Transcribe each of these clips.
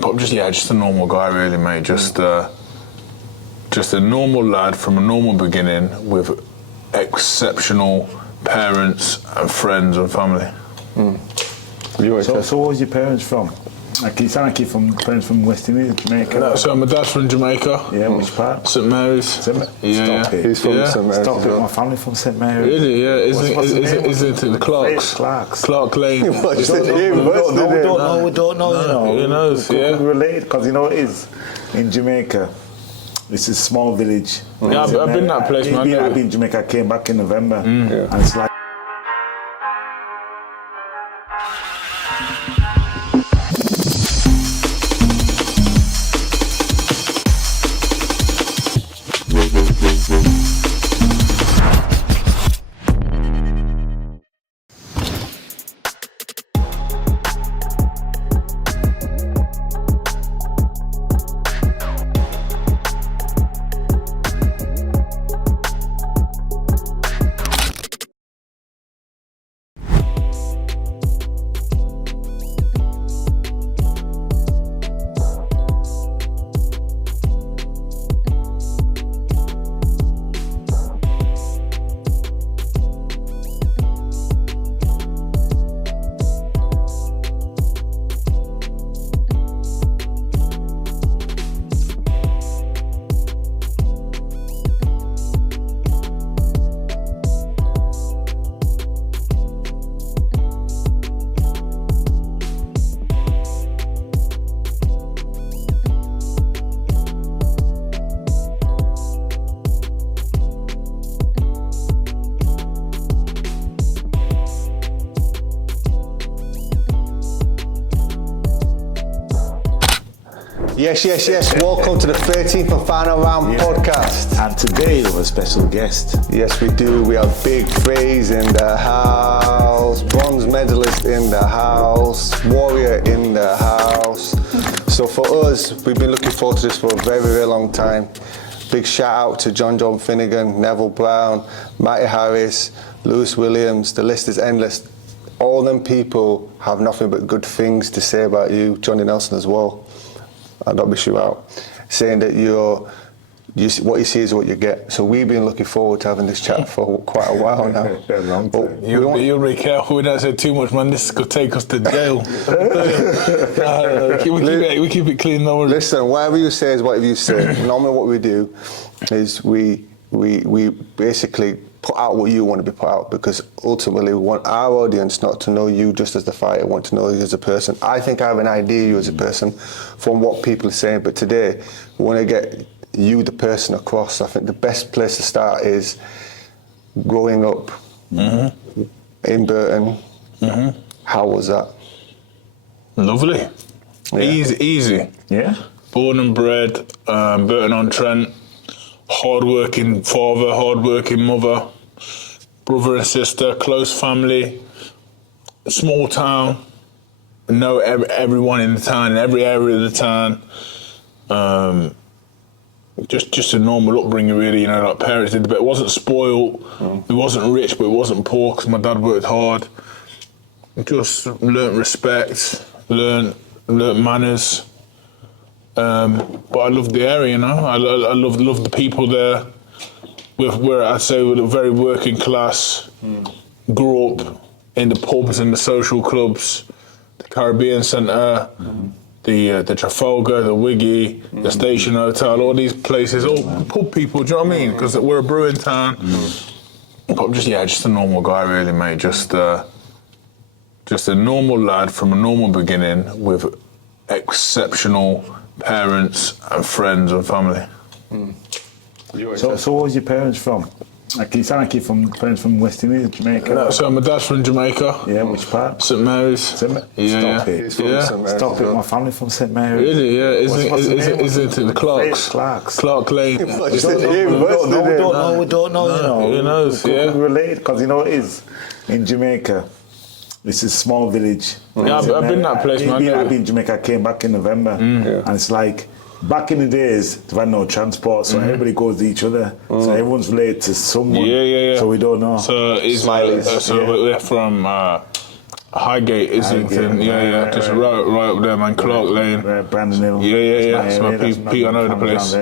Just a normal guy, really, mate. Just a normal lad from a normal beginning with exceptional parents and friends and family. So where was your parents from? Like, you sound like you're from parents from West Indies, Jamaica. No, so my dad's from Jamaica. Yeah, which part? St Mary's. Stop it. He's from St Mary's. Stop it. My family from St Mary's. Really? Yeah. Is it the Clarkes? Clarke Lane. We don't know. Who knows? Yeah. We relate because you know what it is in Jamaica. It's a small village. Yeah, I've been that place, man. I've been in Jamaica. I came back in November, and it's like. Yes. Welcome to the 13th and final round podcast. And today we have a special guest. Yes, we do. We have Big Frazer in the house, bronze medalist in the house, warrior in the house. So for us, we've been looking forward to this for a very, very long time. Big shout out to John Finnegan, Neville Brown, Matty Harris, Lewis Williams. The list is endless. All them people have nothing but good things to say about you, Johnny Nelson as well. And don't be sure out, saying that what you see is what you get. So we've been looking forward to having this chat for quite a while now. You'll be careful we don't say too much, man. This could take us to jail. we keep it clean though. Listen, whatever you say is whatever you say. Normally what we do is we basically put out what you want to be put out, because ultimately we want our audience not to know you just as the fighter, want to know you as a person. I think I have an idea of you as a person from what people are saying, but today we want to get you, the person, across. I think the best place to start is growing up in Burton. How was that? Lovely. Yeah. Easy. Yeah. Born and bred, Burton-on-Trent. Hard-working father, hard-working mother, brother and sister, close family, small town, know everyone in the town, in every area of the town. Just a normal upbringing, really, like parents did, but it wasn't spoiled, it wasn't rich, but it wasn't poor, because my dad worked hard. Just learnt respect, learnt manners. But I loved the area, I loved the people there. We're I'd say we're very working class. Grew up in the pubs and the social clubs, the Caribbean Centre, the Trafalgar, the Wiggy, the Station Hotel, all these places, all pub people. Do you know what I mean? Because we're a brewing town. But just a normal guy, really, mate. Just a normal lad from a normal beginning with exceptional parents and friends and family. So where was your parents from? Like, you sound like you're from parents from West Indies, Jamaica. No, so my dad's from Jamaica. Yeah, which part? St Mary's. Stop it. He's from St Mary's. Stop it. My family from St Mary's. Really? Yeah. Is it the Clarkes? Clarke Lane. We don't know. Who knows? Yeah. We relate because you know what it is in Jamaica. It's a small village. Yeah, I've been that place, man. I've been in Jamaica. I came back in November, and it's like back in the days there had no transport, so everybody goes to each other. So everyone's related to someone. Yeah. So we don't know. So Smileys. we're from Highgate, Islington, Right, just right up there, man. Clarke Lane. Right, Brandon Hill. Yeah. That's That's my where area, people, I know the place.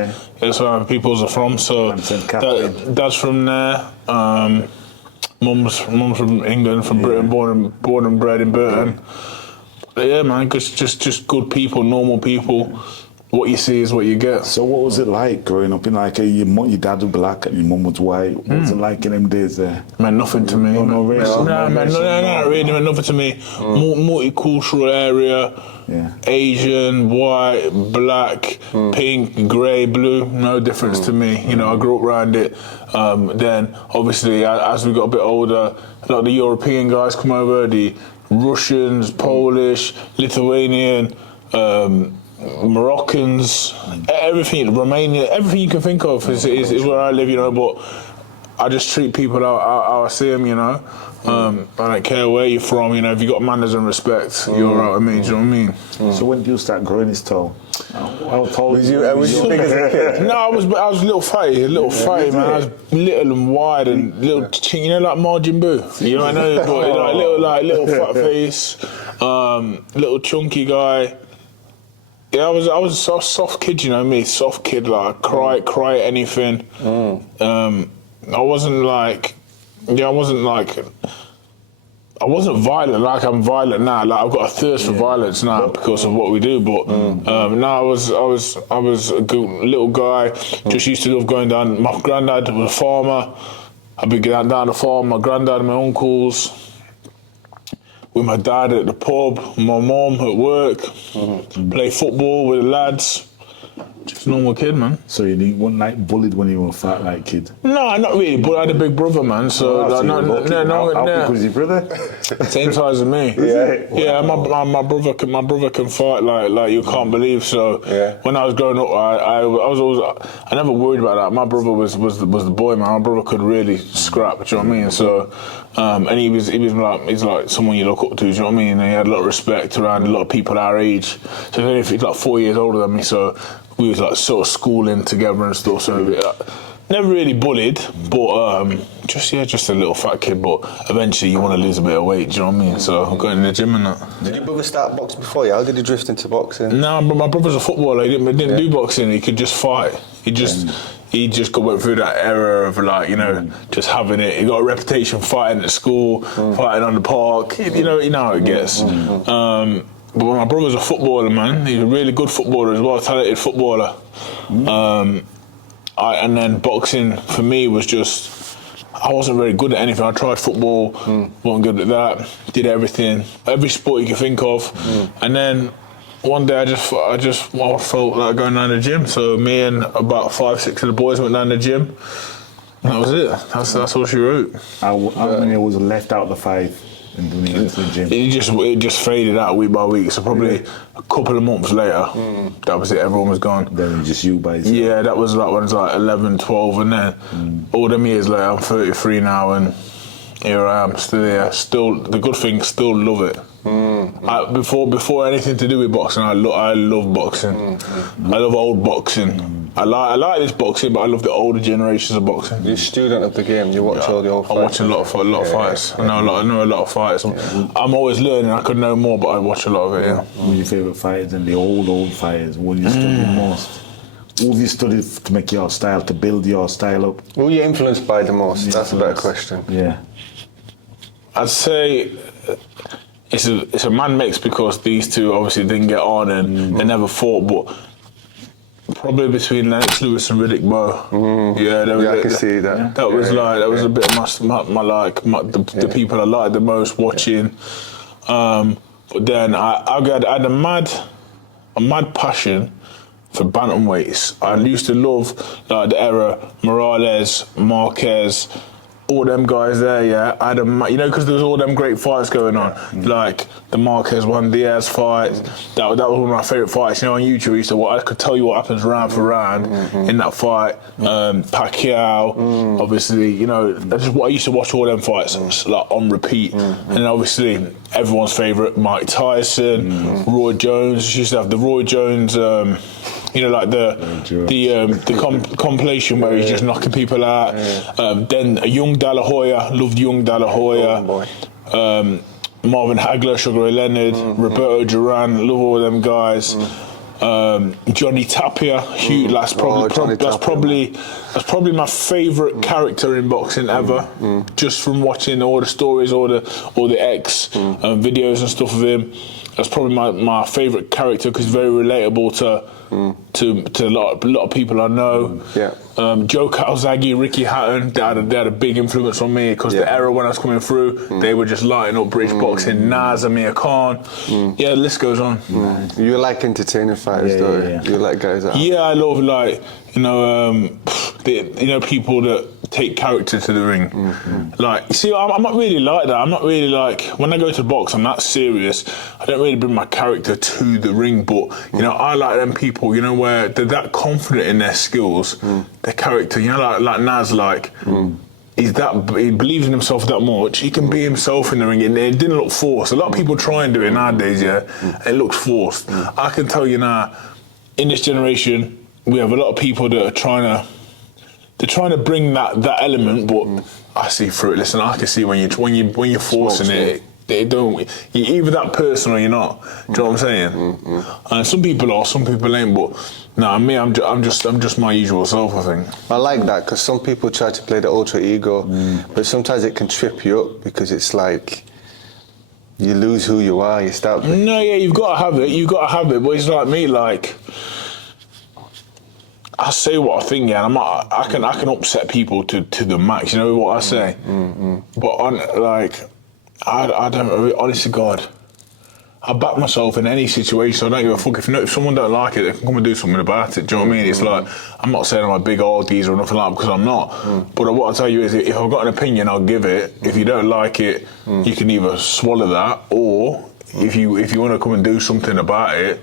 That's where my peoples are from. So dad's from there. Mum's from England, from Britain, born and bred in Burton. But yeah, man, just good people, normal people. What you see is what you get. So what was it like growing up in like your dad was black and your mum was white? What was it like in them days there? Man, nothing to me. No racism. Nah, man, not really, man, nothing to me. Multicultural area, Asian, white, black, pink, grey, blue, no difference to me. You know, I grew up around it. Then, obviously, as we got a bit older, a lot of the European guys come over, the Russians, Polish, Lithuanian, Moroccans, everything, Romania, everything you can think of is where I live, you know, but I just treat people how I see them, you know. I don't care where you're from, you know, if you got manners and respect, you're all right with me, do you know what I mean? So when did you start growing this tall? How tall Was you big as a kid? No, I was a little fatty, man. I was little and wide and little, you know, like Margin Boo. You know, I know, but like little fat face, little chunky guy. Yeah, I was a soft kid, you know me, soft kid, like cry at anything. I wasn't violent like I'm violent now. Like I've got a thirst for violence now because of what we do. But no, I was a good little guy. Just used to love going down. My granddad was a farmer. I'd be going down the farm. My granddad, my uncles. With my dad at the pub, my mum at work, play football with the lads. Just a normal kid, man. So you weren't like bullied when you were a fat like kid? No, not really, but I had a big brother, man. So How big was your brother? Same size as me. Yeah. My brother can fight like you can't believe. So when I was growing up, I never worried about that. My brother was the boy, man. My brother could really scrap. Do you know what I mean? So and he's like someone you look up to. Do you know what I mean? And he had a lot of respect around a lot of people our age. So even if he's like 4 years older than me, so we was like sort of schooling together and stuff. So never really bullied, but just a little fat kid. But eventually you want to lose a bit of weight. Do you know what I mean? So I'm going to the gym and that. Did your brother start boxing before you? How did he drift into boxing? No, but my brother's a footballer. He didn't do boxing. He could just fight. He just went through that era of like, you know, just having it. He got a reputation fighting at school, fighting on the park. You know how it gets. But my brother's a footballer, man. He's a really good footballer as well, talented footballer. And then boxing for me was just, I wasn't very good at anything. I tried football, wasn't good at that. Did everything, every sport you can think of. And then one day I just felt like going down the gym. So me and about 5, 6 of the boys went down the gym. And that was it. That's all she wrote. How many was left out of the 5? The gym. It just faded out week by week. So probably a couple of months later, that was it. Everyone was gone. Then just you by yourself. Yeah, that was like when I was like 11, 12, and then all them years later, I'm 33 now, and here I am, still here. Still, the good thing, still love it. Before anything to do with boxing, I love boxing. I love old boxing. I like this boxing, but I love the older generations of boxing. You're a student of the game. You watch all the old fights. I watch a lot of fights. I know a lot of fights. I'm always learning. I could know more, but I watch a lot of it. Yeah. Who are your favourite fighters and the old fighters? What do you study most? Who have you studied to make your style, to build your style up? Who are you influenced by the most? That's a better question. Yeah. I'd say it's a man mix because these two obviously didn't get on and they never fought, but probably between Lennox Lewis and Riddick Bowe. I can see that. That was a bit of the people I liked the most watching. But then I had a mad passion for bantamweights. I used to love the era Morales, Marquez, all them guys there, yeah. I had because there was all them great fights going on, like the Marquez Juan Diaz fight. That was one of my favourite fights. You know, on YouTube, I could tell you what happens round for round in that fight. Pacquiao, obviously, you know, that's just what I used to watch all them fights like on repeat. And then obviously everyone's favourite, Mike Tyson, Roy Jones. Used to have the Roy Jones. You know, like the compilation where he's just knocking people out. Then a young De La Hoya, loved young De La Hoya. Marvin Hagler, Sugar Ray Leonard, Roberto Duran, love all them guys. Johnny Tapia, huge. That's probably my favourite character in boxing ever. Just from watching all the stories, all the X videos and stuff of him. That's probably my favourite character because he's very relatable to a lot of people I know. Yeah. Joe Calzaghe, Ricky Hatton, they had a big influence on me because the era when I was coming through, they were just lighting up British boxing. Nas, Amir Khan, the list goes on. You like entertaining fighters, though. Yeah. You like guys that. Yeah, I love people that take character to the ring. Like, see, I'm not really like that. I'm not really like, when I go to box, I'm not serious. I don't really bring my character to the ring, but I like them people, where they're that confident in their skills, their character. Like Nas, he believes in himself that much. He can be himself in the ring, and it didn't look forced. A lot of people try and do it nowadays, it looks forced. I can tell you now, in this generation, we have a lot of people that are trying to bring that element, but I see through it. Listen, I can see when you're forcing it. They don't. You're either that person or you're not. Do you know what I'm saying? And some people are, some people ain't. But me, I'm just my usual self. I think. I like that because some people try to play the alter ego, but sometimes it can trip you up because it's like you lose who you are. You start. No, yeah, you've got to have it. You've got to have it. But it's like me, like. I say what I think, yeah, and I can upset people to the max. You know what I say, but I don't. Honest to God, I back myself in any situation. I don't give a fuck if someone don't like it, they can come and do something about it. Do you know what I mean? It's like I'm not saying I'm a big old geezer or nothing like that because I'm not. But what I tell you is, if I've got an opinion, I'll give it. If you don't like it, you can either swallow that, or if you want to come and do something about it.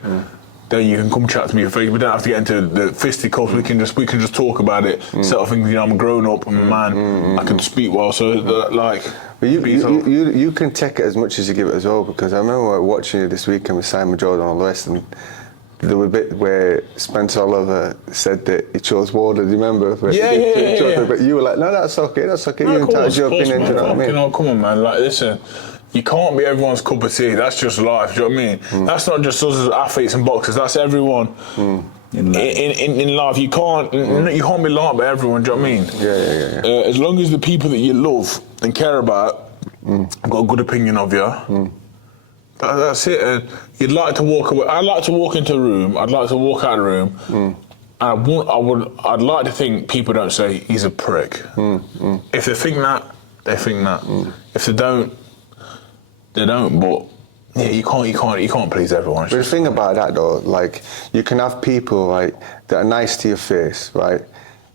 Then you can come chat to me. We don't have to get into the fisticuffs. We can just talk about it. Set off things. I'm a grown up. I'm a man. I can speak well. So But you can take it as much as you give it as well, because I remember watching you this weekend with Simon Jordan and all the rest, and there was a bit where Spencer Oliver said that he chose Warder. Do you remember? Yeah. But you were like, no, that's okay. You entitled your opinion. Do you know what I mean? Come on, man. Like, listen. You can't be everyone's cup of tea. That's just life. Do you know what I mean? That's not just us as athletes and boxers. That's everyone in life. You can't be liked by everyone. Do you know what I mean? Yeah. As long as the people that you love and care about have got a good opinion of you, that's it. And you'd like to walk away. I'd like to walk into a room. I'd like to walk out of the room. I'd like to think people don't say he's a prick. If they think that, they think that. If they don't. They don't, but yeah, you can't please everyone. But the thing about that though, like you can have people right that are nice to your face, right,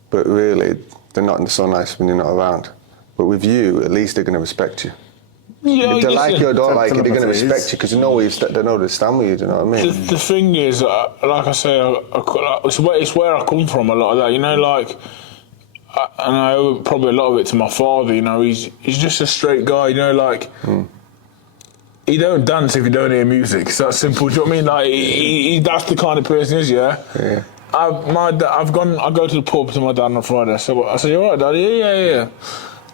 but really they're not so nice when you're not around. But with you, at least they're going to respect you. Yeah, if they like you or don't like you, they're going to respect you because they know where they know to stand with you. Do you know what I mean? The thing is, like I say, it's where I come from. A lot of that, and I owe probably a lot of it to my father. He's just a straight guy. He don't dance if you don't hear music. It's that simple. Do you know what I mean? Like that's the kind of person he is. Yeah. I go to the pub to my dad on a Friday. I said, "You alright, Daddy?" Yeah.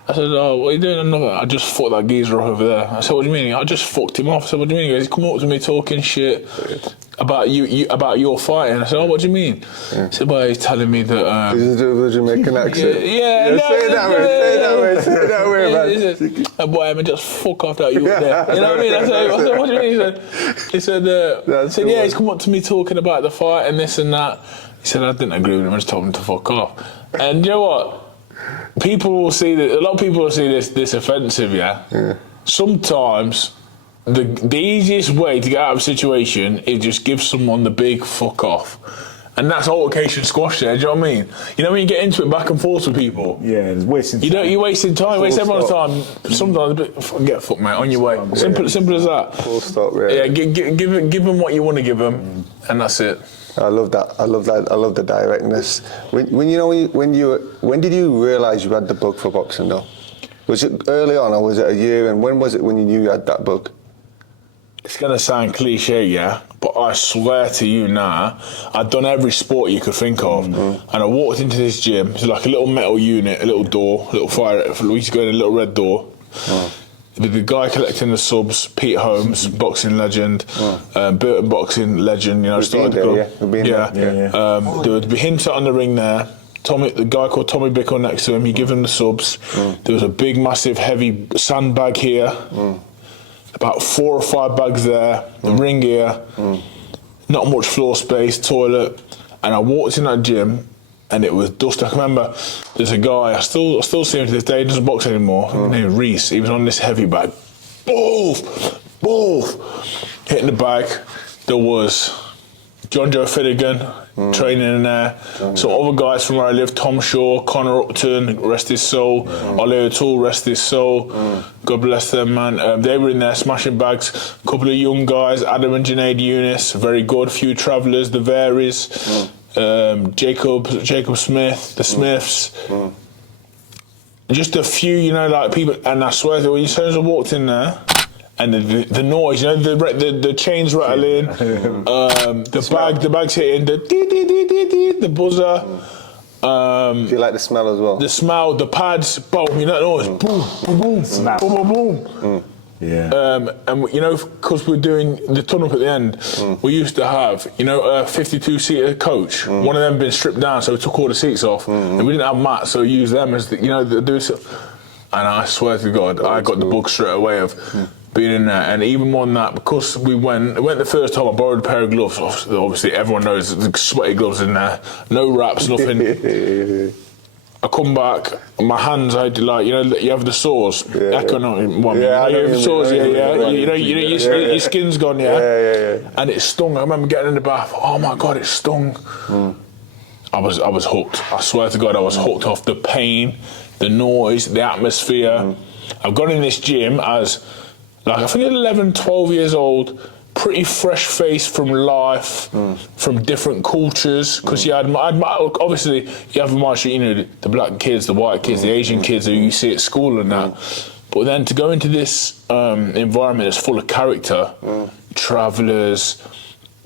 I said, "Oh, what are you doing?" I just fucked that geezer off over there. I said, "What do you mean?" I just fucked him off. I said, "What do you mean?" He goes, "He's come up to me talking shit about you about your fighting." I said, "Oh, what do you mean?" He said, "Well, he's telling me that." Did you make an accent? Yeah. Say it that way, man. He said, "Boy, man, just fuck off that you there." You know what I mean? I said, "What do you mean?" He said, "Yeah, he's come up to me talking about the fight and this and that." He said, "I didn't agree with him. I just told him to fuck off." And you know what? People will see that. A lot of people will see this offensive. Yeah. Sometimes the easiest way to get out of a situation is just give someone the big fuck off. And that's altercation squash there, do you know what I mean? When you get into it back and forth with people. Yeah, it's wasting time. You're wasting time, waste everyone's time. Sometimes get fucked, mate, on your way. Simple as that. Full stop, yeah. Yeah, give them what you want to give them, and that's it. I love that. I love the directness. When did you realise you had the bug for boxing though? Was it early on or was it a year? And when was it when you knew you had that bug? It's going to sound cliche, yeah, but I swear to you now, I'd done every sport you could think of. And I walked into this gym. It's like a little metal unit, a little door, a little fire. We used to go in a little red door. The guy collecting the subs, Pete Holmes, boxing legend, Burton boxing legend. You know, started the club. There would be Hinter on the ring there. Tommy, the guy called Tommy Bickle next to him. He give him the subs. There was a big, massive, heavy sandbag here. About 4 or 5 bags there. The ring here. Not much floor space, toilet. And I walked in that gym, and it was dust. I can remember there's a guy, I still see him to this day, he doesn't box anymore, his name is Reese. He was on this heavy bag. Boof! Hitting the bag. There was John Joe Finnegan training in there. Some other guys from where I live, Tom Shaw, Connor Upton, rest his soul, Ollie O'Toole, rest his soul. God bless them, man. They were in there smashing bags. A couple of young guys, Adam and Junaid Yunus, very good. A few travellers, the Varies. Jacob Smith, the Smiths, just a few, you know, like people. And I swear, when you soon as I walked in there, and the noise, you know, the chains rattling, the bag's hitting, the buzzer. Do you like the smell as well? The smell, the pads, boom, you know, noise, boom, boom, boom, Snap. boom, boom, boom. Yeah. And you know, because we're doing the turn-up at the end, we used to have, you know, a 52-seater coach. One of them been stripped down, so we took all the seats off, and we didn't have mats, so we used them as the, you know, and I swear to God, I got the bug straight away of being in there. And even more than that, because we went the first time, I borrowed a pair of gloves. Obviously, everyone knows the sweaty gloves in there, no wraps, nothing. I come back, my hands, I had like, you know, you have the sores. Echo, not one. You have the sores, your skin's gone, and it stung. I remember getting in the bath. Oh my God, it stung. I was hooked. I swear to God, I was hooked off the pain, the noise, the atmosphere. I've gone in this gym as, like, I think at 11, 12 years old, pretty fresh face from life, from different cultures, because obviously you have you know, the black kids, the white kids, the Asian kids who you see at school and that. But then to go into this environment that's full of character, travellers,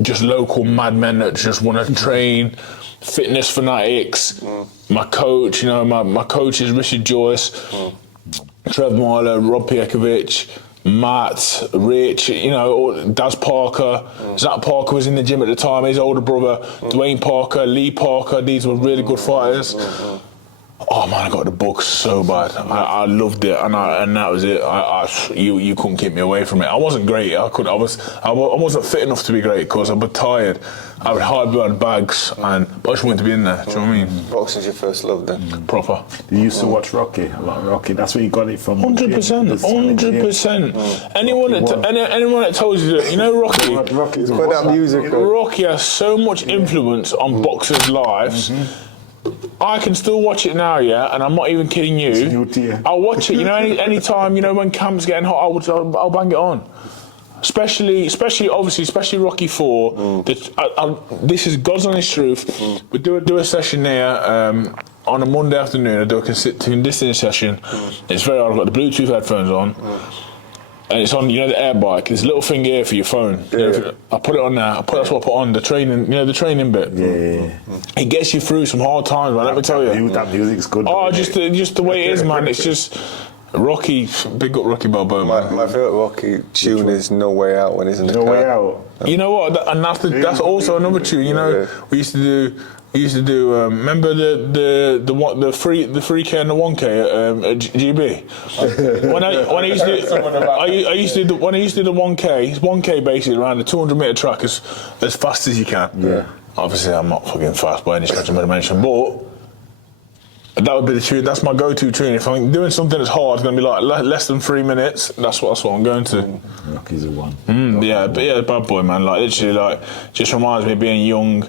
just local madmen that just want to train, fitness fanatics. My coach, you know, my coach is Richard Joyce, Trev Myler, Rob Piekovic, Matt, Rich, you know, Daz Parker, Zach Parker was in the gym at the time, his older brother, Dwayne Parker, Lee Parker, these were really good fighters. Oh man, I got the book so bad. I loved it, and that was it. You couldn't keep me away from it. I wasn't great. I wasn't fit enough to be great because I was tired. I would hide behind bags, but I just wanted to be in there. Do you know what I mean? Boxing's your first love, then. Proper. You used to watch Rocky, a lot of Rocky. That's where you got it from. 100%. Anyone that tells you that, you know, Rocky. Rocky has so much influence on boxers' lives. I can still watch it now, and I'm not even kidding you. I'll watch it, you know, any time, you know, when camp's getting hot, I'll bang it on. Especially Rocky 4. This is God's honest truth. We do a session here on a Monday afternoon. I do a conditioning session. It's very hard. I've got the Bluetooth headphones on. And it's on, you know, the air bike. There's a little thing here for your phone. I put it on there. That's what I put on the training. You know, the training bit. It gets you through some hard times, man. Let me tell you. That music's good. Oh, just the way it is, man. It's just Rocky. Big up Rocky Balboa. My favourite Rocky tune is "No Way Out" when he's in the car. No Way Out. You know what? That's also another tune. You know, we used to do. Remember the 3K and the 1K at GB. When I used to do the 1K. It's 1K basically around the 200-meter track as fast as you can. Obviously, I'm not fucking fast by any stretch of imagination, but that would be the tune. That's my go-to tune. If I'm doing something that's hard, it's gonna be like less than 3 minutes. That's what I'm going to. Rocky's a one. Bad boy, man. Like literally, like just reminds me of being young.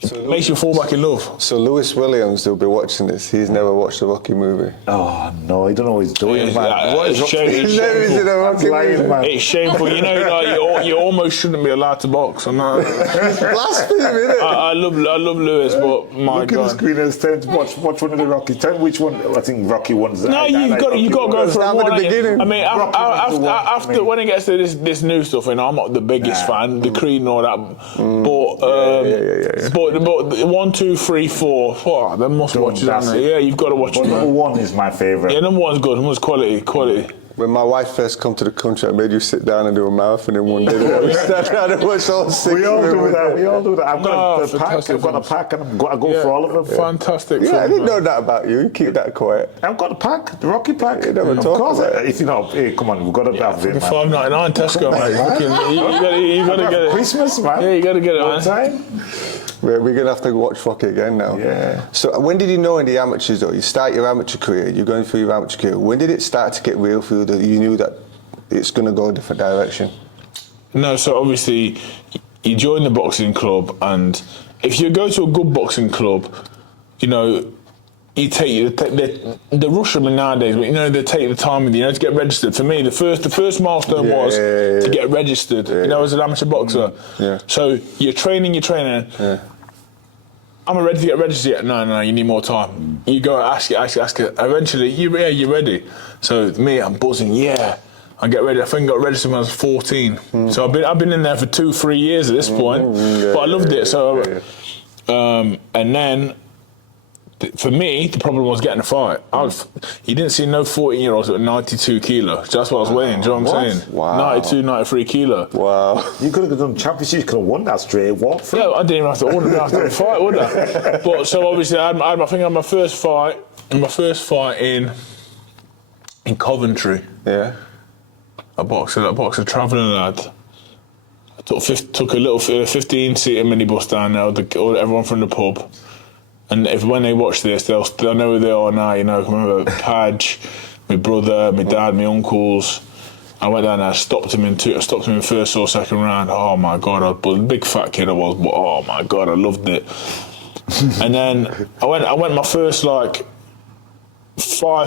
It makes you fall back in love. So Lewis Williams will be watching this. He's never watched a Rocky movie. Oh no, I don't know what he's doing, man. What is He's never seen a Rocky movie. Man. It's shameful. You know, like you almost shouldn't be allowed to box. I'm not. Blasphemy, innit? I love Lewis, but my Look at the God. screen and watch one of the Rocky. Tell me which one. I think Rocky one's. No, you've got to go for Start with the beginning. I mean, after when it gets to this new stuff, you know, I'm not the biggest fan, the Creed and all that. But 1, 2, 3, 4. Them must watch it. Yeah, you've got to watch it. Number one is my favourite. Yeah, number one's good. Number one's quality. When my wife first come to the country, I made you sit down and do a marathon in one day. We sat down and watched all 6 We all do that. We all do that. I've got No, the pack. fantastic I've got a films. pack, and I go for all of them. Fantastic. Yeah, I films, didn't man. know that about you. You keep that quiet. I've got the pack, the Rocky pack. You never Of talk course, about it. if you know, hey, come on, we've got to have it, man. $5.99 Tesco, mate. You gotta get it. Christmas, man. Yeah, you gotta get it, One man. time. We're going to have to watch Rocky again now. Yeah. So when did you know in the amateurs, though? You start your amateur career, you're going through your amateur career. When did it start to get real for you that you knew that it's going to go a different direction? No, so obviously you join the boxing club, and if you go to a good boxing club, you know, the rush them nowadays, but you know, they take the time with you, to get registered. For me, the first milestone was to get registered, as an amateur boxer. Yeah. So you're training. Yeah. I'm ready to get registered yet. No, you need more time. You go ask it. Eventually, you're ready. So me, I'm buzzing. Yeah, I get ready. I think I got registered when I was 14. So I've been in there for 2-3 years at this point. But I loved it. So, and then for me, the problem was getting a fight. You didn't see no 14-year-olds at 92 kilos. That's what I was weighing. Do you know what I'm saying? Wow. 92, 93 kilo. Wow. You could have done championships. You could have won that straight walk through. Yeah, I didn't even have to order after the fight, would I? But so obviously, I think I had my first fight. In Coventry. Yeah. A boxer travelling lad. I took a little 15-seater minibus down there with everyone from the pub. And when they watch this, they'll know who they are now. You know, I remember Padge, my brother, my dad, my uncles. I went down there, I stopped him in first or second round. Oh my God, a big fat kid I was, but oh my God, I loved it. And then I went my first 5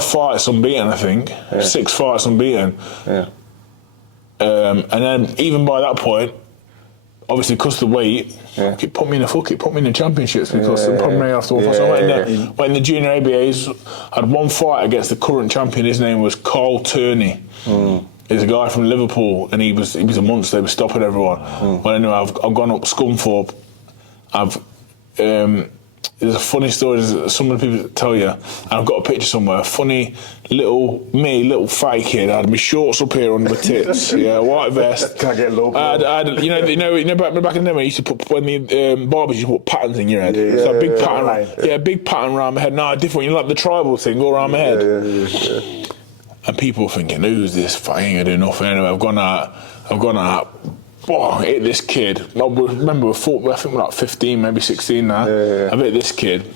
fights unbeaten, I think. 6 fights unbeaten. Yeah. And then even by that point, obviously because of the weight, it put me in the championships because the problem after one fight. So I went in the junior ABAs, I had one fight against the current champion. His name was Carl Turney. He's a guy from Liverpool, and he was a monster. He was stopping everyone. Well, anyway, I've gone up Scunthorpe. There's a funny story that some of the people tell you, and I've got a picture somewhere. A funny little fatty kid. I had my shorts up here under my tits, white vest. Can't get low. I had, you know, back in the day when you used to put when the barbers used to put patterns in your head. So a big pattern, big pattern around my head. No, different. You know, like the tribal thing, go around my head. And people were thinking, who's this? I ain't gonna do nothing anyway. I've gone out. Whoa, hit this kid. I remember I think we're like 15, maybe 16 now. I hit this kid.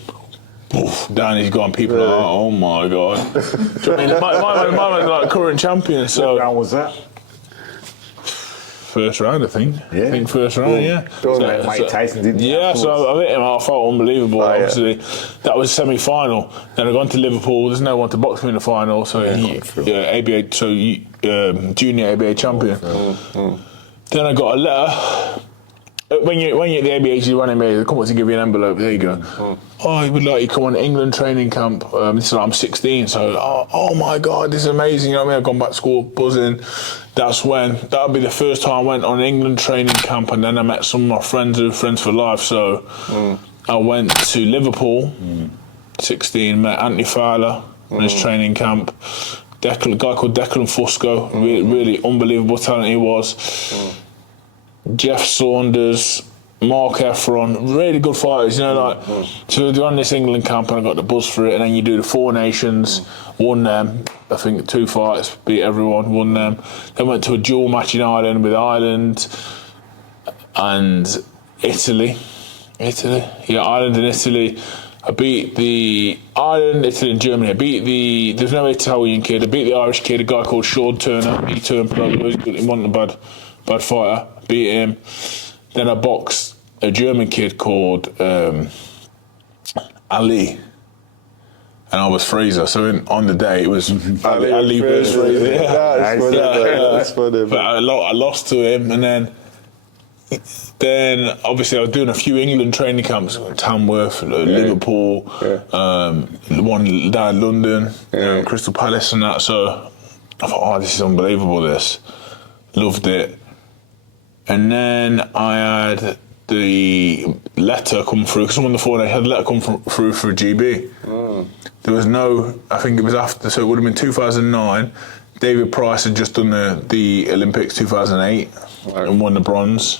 Poof, down he's gone. People are like, oh my God. Do you know what I mean? My was like current champion. So What round was that? first round, I think. Yeah. I think first round, yeah. Like Mike Tyson didn't he? Yeah, so I hit him. I felt unbelievable. Obviously, that was semi-final. Then I gone to Liverpool. There's no one to box me in the final. So ABA, junior ABA champion. Then I got a letter. When you're at the ABA, you run ABA, they come up to give you an envelope. There you go. Oh, he would like you to come on England training camp. I'm 16, so oh my God, this is amazing. You know what I mean? I've gone back to school, buzzing. That would be the first time I went on England training camp, and then I met some of my friends who are friends for life. So I went to Liverpool, 16, met Anthony Fowler on his training camp. A guy called Declan Fusco, really unbelievable talent he was. Jeff Saunders, Mark Efron, really good fighters, So they're on this England camp, and I got the buzz for it. And then you do the 4 Nations, won them. I think 2 fights, beat everyone, won them. Then went to a dual match in Ireland with Ireland and Italy. Ireland and Italy. I beat the Ireland, Italy and Germany. There's no Italian kid. I beat the Irish kid, a guy called Sean Turner. He turned pro. He wasn't a bad fighter. Beat him. Then I boxed a German kid called Ali. And I was Frazer. So on the day, it was Ali versus Frazer. That's funny. But I lost to him, and then obviously I was doing a few England training camps, Tamworth, Liverpool, one down in London, Crystal Palace and that. So I thought, this is unbelievable, this. Loved it. And then I had the letter come through, because someone on the phone, I had a letter come through for a GB. There was no, I think it was after, so it would have been 2009, David Price had just done the Olympics 2008 and won the bronze.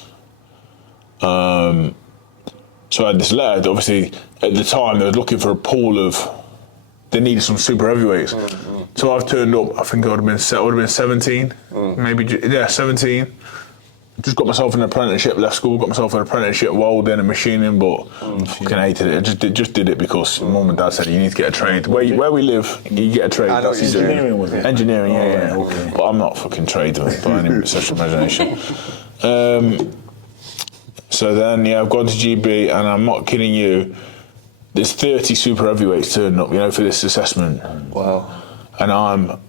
So I had this letter. Obviously, at the time, they were looking for a pool of. They needed some super heavyweights. So I've turned up. I think I would have been 17, maybe 17. Just got myself an apprenticeship. Left school, got myself an apprenticeship, welding and machining, but fucking hated it. I just did it because mum and dad said you need to get a trade. Where we live, you get a trade. I know That's engineering, was it? Engineering, yeah. Okay. But I'm not fucking tradesman by any such imagination. So then, I've gone to GB, and I'm not kidding you. There's 30 super heavyweights turning up, for this assessment. Wow. And I'm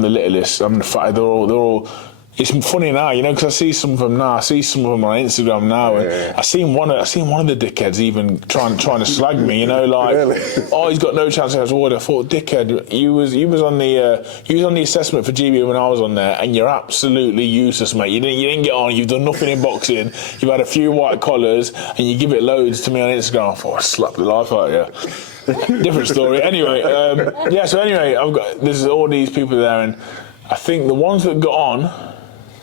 the littlest. I'm the fat. They're all. It's funny now, because I see some of them now. I see some of them on Instagram now, and I seen one of the dickheads even trying to slag me. Like, Really? Oh, he's got no chance against Ward. I thought, dickhead, you was on the assessment for GB when I was on there, and you're absolutely useless, mate. You didn't get on. You've done nothing in boxing. You've had a few white collars, and you give it loads to me on Instagram. I thought, I slapped the life out of you. Different story. Anyway, there's all these people there, and I think the ones that got on.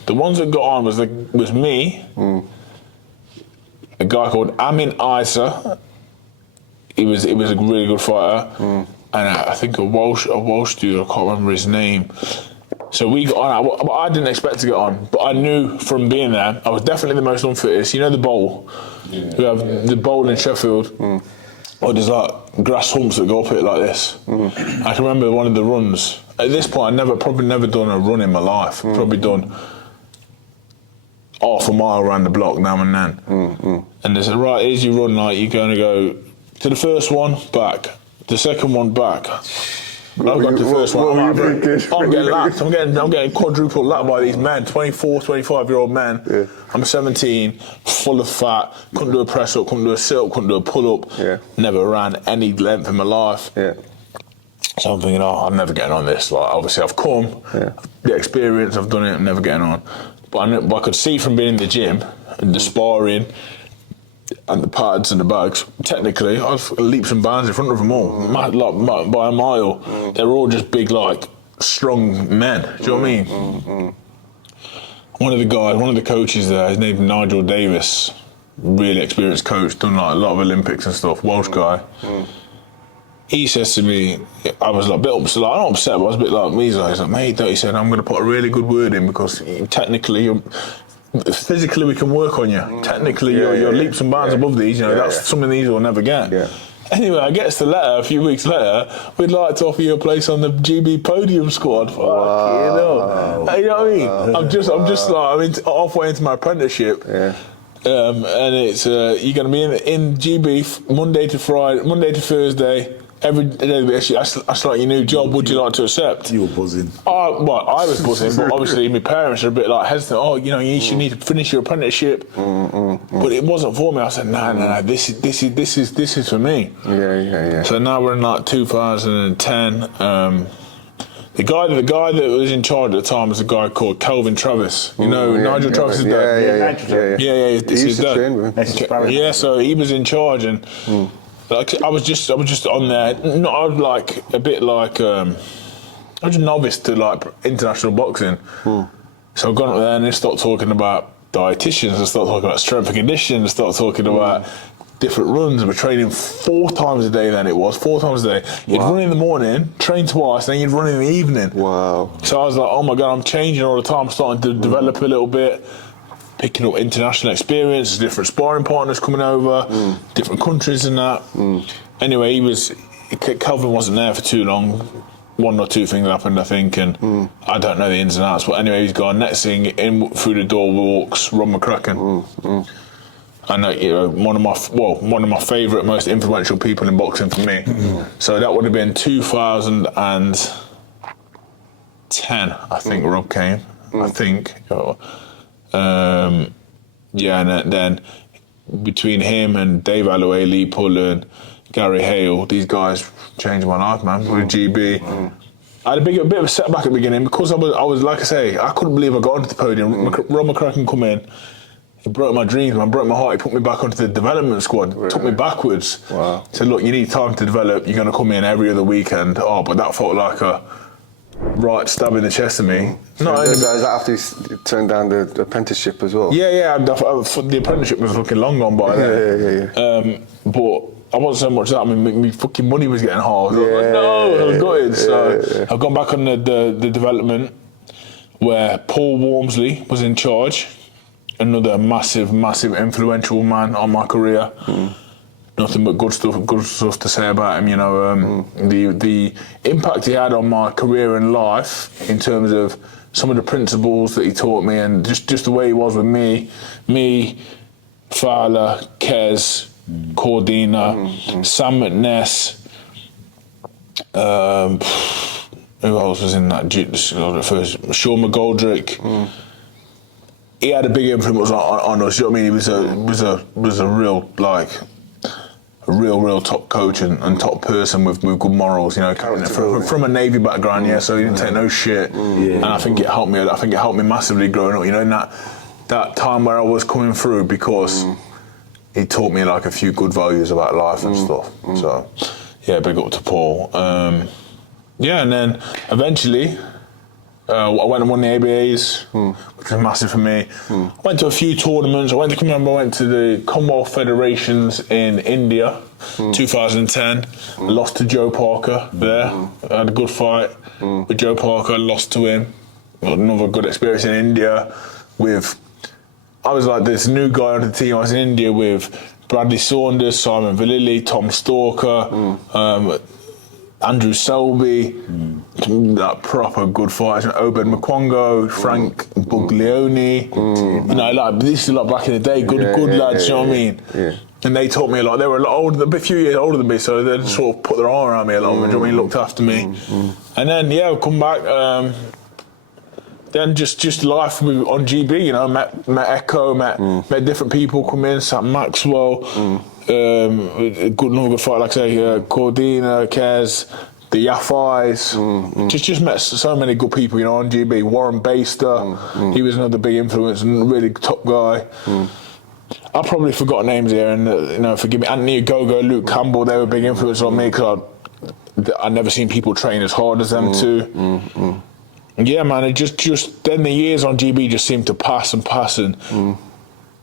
The ones that got on was me, a guy called Amin Isa. He was a really good fighter, and I think a Welsh dude. I can't remember his name. So we got on. I didn't expect to get on, but I knew from being there, I was definitely the most unfittest. The bowl. We have the bowl in Sheffield. Or there's like grass humps that go up it like this. I can remember one of the runs. At this point, probably never done a run in my life. Probably done half a mile around the block now and then. And they said, right, here's your run, like you're going to go to the first one, back, the second one, back. I've got to the first one. I'm getting lapped. I'm getting quadruple lapped by these men, 24, 25-year-old men. Yeah. I'm 17, full of fat, couldn't do a press up, couldn't do a sit up, couldn't do a pull up. Yeah. Never ran any length in my life. Yeah. So I'm thinking, I'm never getting on this. Like, obviously I've come, the experience, I've done it, I'm never getting on. But I could see from being in the gym and the sparring and the pads and the bags, technically, I was leaps and bounds in front of them all, by a mile. They were all just big, strong men. Do you know what I mean? One of the coaches there, his name's Nigel Davis, really experienced coach, done a lot of Olympics and stuff, Welsh guy. He says to me, I was a bit upset, not upset, but I was a bit like me. He's like, mate, he said, I'm going to put a really good word in because technically, physically we can work on you. Technically, you're leaps and bounds above these. That's something these will never get. Yeah. Anyway, I get the letter a few weeks later. We'd like to offer you a place on the GB podium squad. Wow. You know what I mean? I'm halfway into my apprenticeship. Yeah. And it's you're going to be in GB Monday to Thursday. Every day, that's like your new job. Would you like to accept? You were buzzing. I was buzzing, but obviously my parents are a bit hesitant. You should need to finish your apprenticeship. But it wasn't for me. I said, no. This is for me. Yeah. So now we're in 2010. The guy that was in charge at the time was a guy called Kelvin Travis. Nigel Travis's dad. Yeah. This is dad. Yeah, so he was in charge and. I was just on there. I was a bit I was a novice to international boxing. So I've gone up there and they start talking about dietitians. They start talking about strength and conditioning. They start talking about different runs. We're training 4 times a day. Then it was 4 times a day. You'd run in the morning, train twice, then you'd run in the evening. Wow. So I was like, oh my God, I'm changing all the time. I'm starting to develop a little bit. Picking up international experience, different sparring partners coming over, different countries and that. Anyway, Calvin wasn't there for too long. 1 or 2 things happened, I think, and I don't know the ins and outs. But anyway, he's gone. Next thing, in through the door walks Ron McCracken. And one of my favourite, most influential people in boxing for me. So that would have been 2010, I think. Rob came. I think. And then between him and Dave Alloway, Lee Pullen, Gary Hale, these guys changed my life, man. With GB, I had a bit of a setback at the beginning because I was like I say, I couldn't believe I got onto the podium. Rob McCracken come in, he broke my dreams, man, broke my heart. He put me back onto the development squad, took me backwards. Wow. Said, look, you need time to develop. You're going to come in every other weekend. But that felt like right stab in the chest of me. Not only Is that after you turned down the apprenticeship as well? yeah, the apprenticeship was looking long gone by then. Yeah. But I wasn't so much that. I mean, my fucking money was getting hard. I was like, no, I was gutted. So I've gone back on the development where Paul Wormsley was in charge. Another massive influential man on my career. Nothing but good stuff to say about him. You know, the impact he had on my career and life in terms of some of the principles that he taught me, and just the way he was with me, Fowler, Kez, Cordina, Sam McNess. Who else was in that? First, Sean McGoldrick. He had a big influence on us. You know what I mean? He was a real real top coach and top person with good morals. You know, from a Navy background. So he didn't take no shit. And I think it helped me. I think it helped me massively growing up. You know, in that time where I was coming through, because he taught me like a few good values about life and stuff. So yeah, big up to Paul. And then eventually. I went and won the ABAs, which was massive for me. I went to a few tournaments. I went to the Commonwealth Federations in India, 2010. I lost to Joe Parker there. I had a good fight with Joe Parker. I lost to him. Got another good experience in India I was like this new guy on the team. I was in India with Bradley Saunders, Simon Vallily, Tom Stalker, Andrew Selby, that proper good fight. Obed Mkwongo, Frank Buglioni. You know, like this is like back in the day, good lads. You know what I mean? Yeah. And they taught me a lot. They were a lot older, a few years older than me, so they sort of put their arm around me a lot. You know what I mean? Looked after me. And then I've come back. Then just life on GB. You know, met Echo, met different people. Come in, Sam Maxwell. Another good fight, like I say, Cordina, Kez, the Yafais. Just met so many good people, you know, on GB. Warren Baster, he was another big influence and really top guy. I've probably forgot names here, and you know, forgive me. Anthony Ogogo, Luke Campbell, they were big influence on me because I'd never seen people train as hard as them too. Yeah, man, it just then the years on GB just seemed to pass, and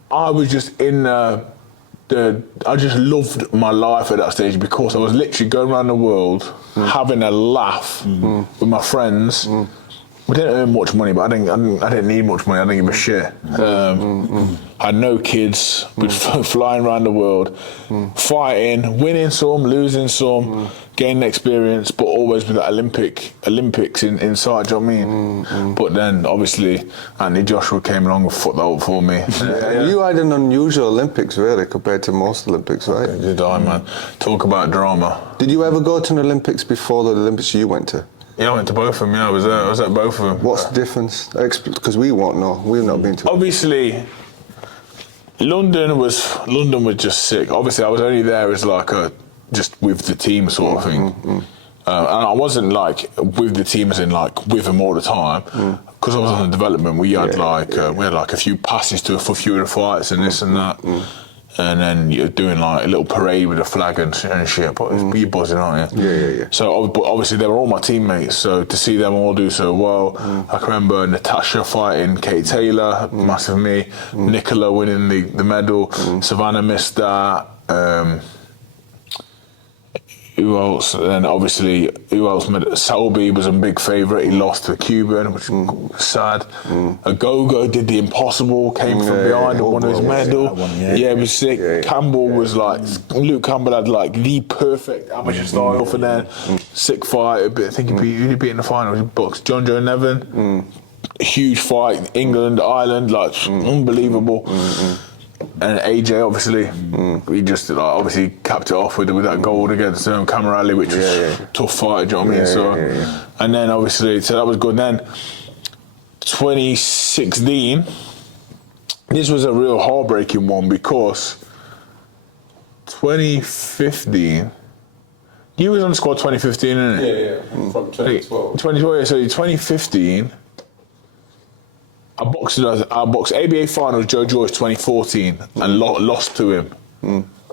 I was just in I just loved my life at that stage, because I was literally going around the world having a laugh with my friends. We didn't earn much money, but I didn't need much money. I didn't give a shit. I had no kids. We'd flying around the world, fighting, winning some, losing some, gaining experience, but always with that Olympics inside. Do you know what I mean? But then obviously Anthony Joshua came along and fucked that up for me. You had an unusual Olympics, really, compared to most Olympics, right? Did I, man? Talk about drama. Did you ever go to an Olympics before the Olympics you went to? Yeah, I went to both of them. Yeah, I was there. I was at both of them. What's the difference? Because we won't know. We've not been to. Obviously, London was just sick. Obviously, I was only there as like just with the team sort of thing, and I wasn't like with the team as in like with them all the time. Because I was on the development, we had a few passes to a few of the fights and this and that. And then you're doing like a little parade with a flag and shit, but you're buzzing, aren't you? Yeah. So obviously they were all my teammates, so to see them all do so well, I can remember Natasha fighting Kate Taylor, massive me, Nicola winning the medal, Savannah missed that, who else? And then obviously, who else? Selby was a big favourite. He lost to a Cuban, which was sad. Agogo did the impossible, came from behind and won his medal. It was sick. Yeah. Campbell was like, Luke Campbell had like the perfect amateur style for then. Sick fight. I think he beat in the final. He boxed John Joe Nevin. Huge fight. England, Ireland, like unbelievable. And AJ, obviously, he just obviously capped it off with that gold against Camarelli, which was a tough fight, do you know what I mean? And then obviously, so that was good. Then 2016, this was a real heartbreaking one, because 2015, you was on the squad 2015, innit? Yeah, from 2012. 2012, so 2015. I boxed ABA finals Joe Joyce 2014 and lost to him.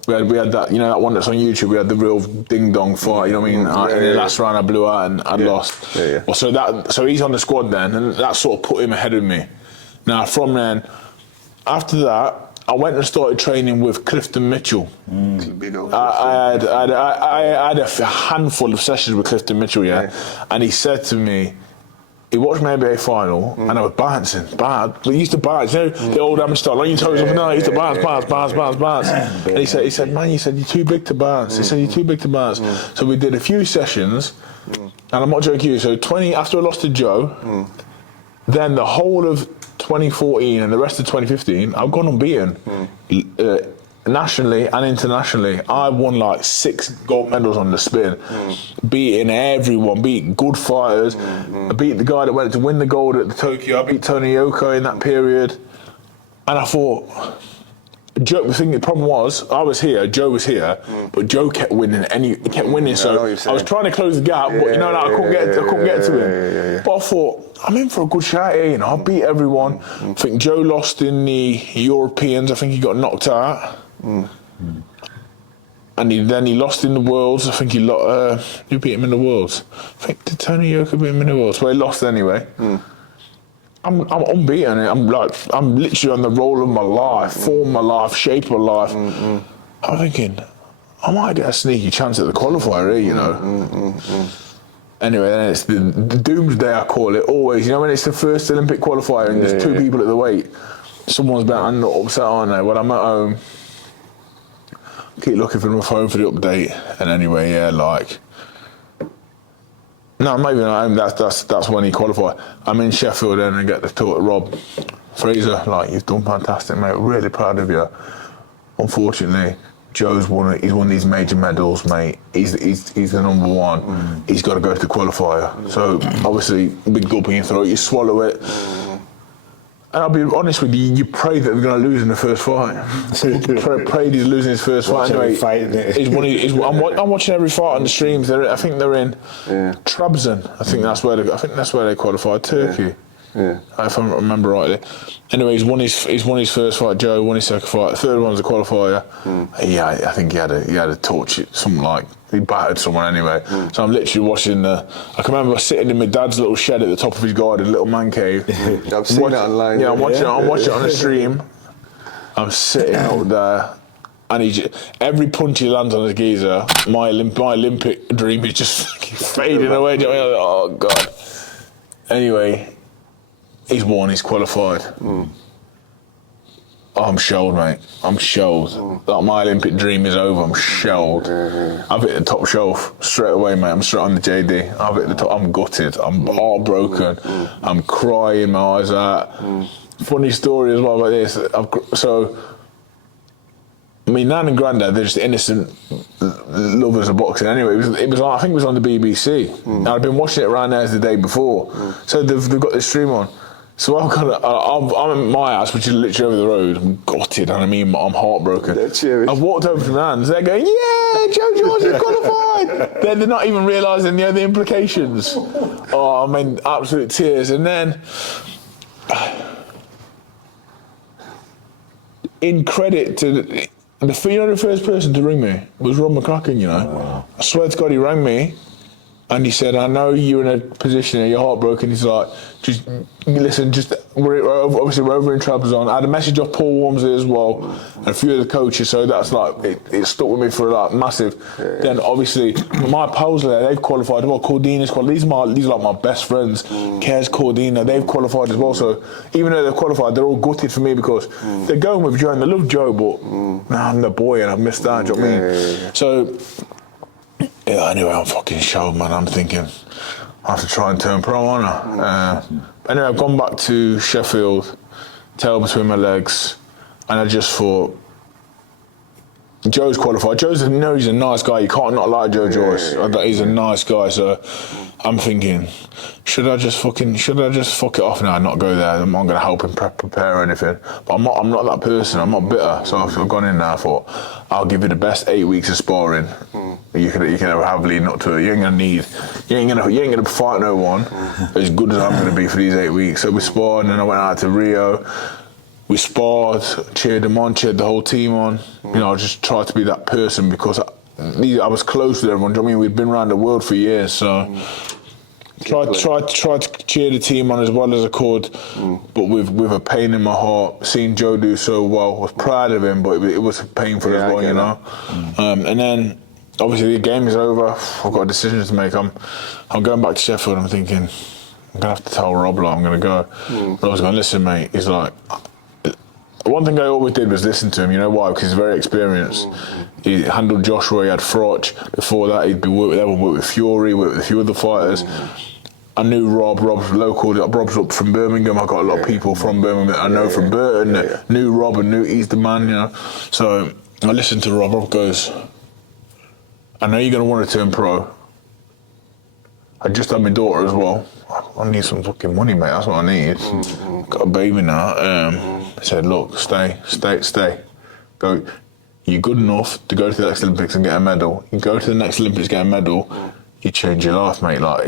We had that, you know, that one that's on YouTube. We had the real ding dong fight. You know what I mean? In the last round, I blew out and I'd lost. Yeah. Well, so he's on the squad then, and that sort of put him ahead of me. Now from then, after that, I went and started training with Clifton Mitchell. I had a handful of sessions with Clifton Mitchell, and he said to me, he watched my NBA final, and I was bouncing. We used to bounce, you know, the old amateur style, like your toes up and down. I used to bounce. And he said, man, you're too big to bounce. He said, you're too big to bounce. So we did a few sessions, and I'm not joking you. So after I lost to Joe, then the whole of 2014 and the rest of 2015, I've gone unbeaten. Nationally and internationally, I won like 6 gold medals on the spin, beating everyone, beat good fighters. I beat the guy that went to win the gold at the Tokyo. I beat Tony Yoko in that period, and I thought, Joe, the problem was, I was here, Joe was here, but Joe kept winning, and he kept winning. So I was trying to close the gap, but you know, like, I couldn't get to him. But I thought, I'm in for a good shot here. You know, I beat everyone. I think Joe lost in the Europeans. I think he got knocked out. And then he lost in the Worlds. I think he who beat him in the Worlds? I think did Tony Yoka beat him in the Worlds? Well, he lost anyway. I'm unbeaten. I'm literally on the roll of my life, form of my life, shape of life. I'm thinking, I might get a sneaky chance at the qualifier here, you know. Anyway, then it's the doomsday, I call it, always. You know, when it's the first Olympic qualifier and there's 2 people at the weight, someone's bound to upset, aren't they? When I'm at home, keep looking for my phone for the update, and anyway, no, I'm not even at home. That's when he qualified. I'm in Sheffield then and get the talk to Rob Frazer. Like, you've done fantastic, mate. Really proud of you. Unfortunately, Joe's won. He's won these major medals, mate. He's the number one. He's got to go to the qualifier. So obviously, big gulp in your throat. You swallow it. And I'll be honest with you, you pray that they're going to lose in the first fight. Pray he's losing his first fight. Anyway, I'm watching every fight on the streams. I think they're in Trabzon. I think that's where they qualified. Turkey, if I remember rightly. Anyway, he's won his first fight. Joe won his second fight. The third one's a qualifier. Yeah, I think he had a torch, something like. He battered someone anyway. So I'm literally watching I can remember sitting in my dad's little shed at the top of his garden, little man cave. I've seen that online. Yeah, I'm watching it on the stream. I'm sitting out there, and every punch he lands on the geezer, my Olympic dream is just fading away. Oh, God. Anyway, he's won, he's qualified. I'm shelled, mate. I'm shelled. Like, my Olympic dream is over. I'm shelled. I've hit the top shelf straight away, mate. I'm straight on the JD. I've hit the top. I'm gutted. I'm heartbroken. I'm crying my eyes out. Funny story as well about this. So, my nan and granddad, they're just innocent lovers of boxing. Anyway, it was I think it was on the BBC. And I'd been watching it around there the day before. So they've got this stream on. So I'm in my house, which is literally over the road. I'm gutted, and I mean, I'm heartbroken. I've walked over to the Nans. They're going, "Yeah, Joe George is qualified." They're not even realising the implications. Oh, I'm in absolute tears. And then, in credit to the first person to ring me was Rob McCracken. You know, wow. I swear to God, he rang me. And he said, I know you're in a position and you're heartbroken. He's like, just listen, we're over in Trabzon. I had a message off Paul Wormsley as well, and a few of the coaches, so that's like, it stuck with me for like massive. Then obviously, my pals there, they've qualified as well. Cordina's qualified. These are like my best friends. Kez, Cordina, they've qualified as well. So even though they've qualified, they're all gutted for me because they're going with Joe and they love Joe, but I'm the boy and I've missed out, do you know what I mean? So, yeah, anyway, I'm fucking shelled, man. I'm thinking I have to try and turn pro, aren't I? Anyway, I've gone back to Sheffield, tail between my legs, and I just thought, Joe's qualified. He's a nice guy. You can't not like Joe Joyce. He's a nice guy. So I'm thinking, should I just fuck it off now and not go there? I'm not going to help him prepare or anything. But I'm not that person. I'm not bitter. So I've gone in there. I thought, I'll give you the best 8 weeks of sparring you can ever have leading up to it. You ain't gonna fight no one as good as I'm going to be for these 8 weeks. So we sparred, and then I went out to Rio. we sparred, cheered them on, cheered the whole team on. You know, I just tried to be that person because I was close with everyone. Do you know what I mean? We'd been around the world for years, so tried to cheer the team on as well as I could, but with a pain in my heart. Seeing Joe do so well, was proud of him, but it was painful as well, you know. And then obviously the game is over. I've got a decision to make. I'm going back to Sheffield. I'm thinking I'm gonna have to tell Rob like, I'm gonna go. But I was going, listen, mate. He's like. One thing I always did was listen to him, you know why? Because he's very experienced. He handled Joshua, he had Frotch. Before that, he'd been worked with everyone, worked with Fury, worked with a few other fighters. I knew Rob's local, Rob's up from Birmingham. I got a lot of people from Birmingham that I know from Burton that knew Rob and knew he's the man, you know. So I listened to Rob. Rob goes, I know you're going to want to turn pro. I just had my daughter as well. I need some fucking money, mate. That's what I need. Got a baby now. I said, look, stay. Go. You're good enough to go to the next Olympics and get a medal. You go to the next Olympics, get a medal. You change your life, mate. Like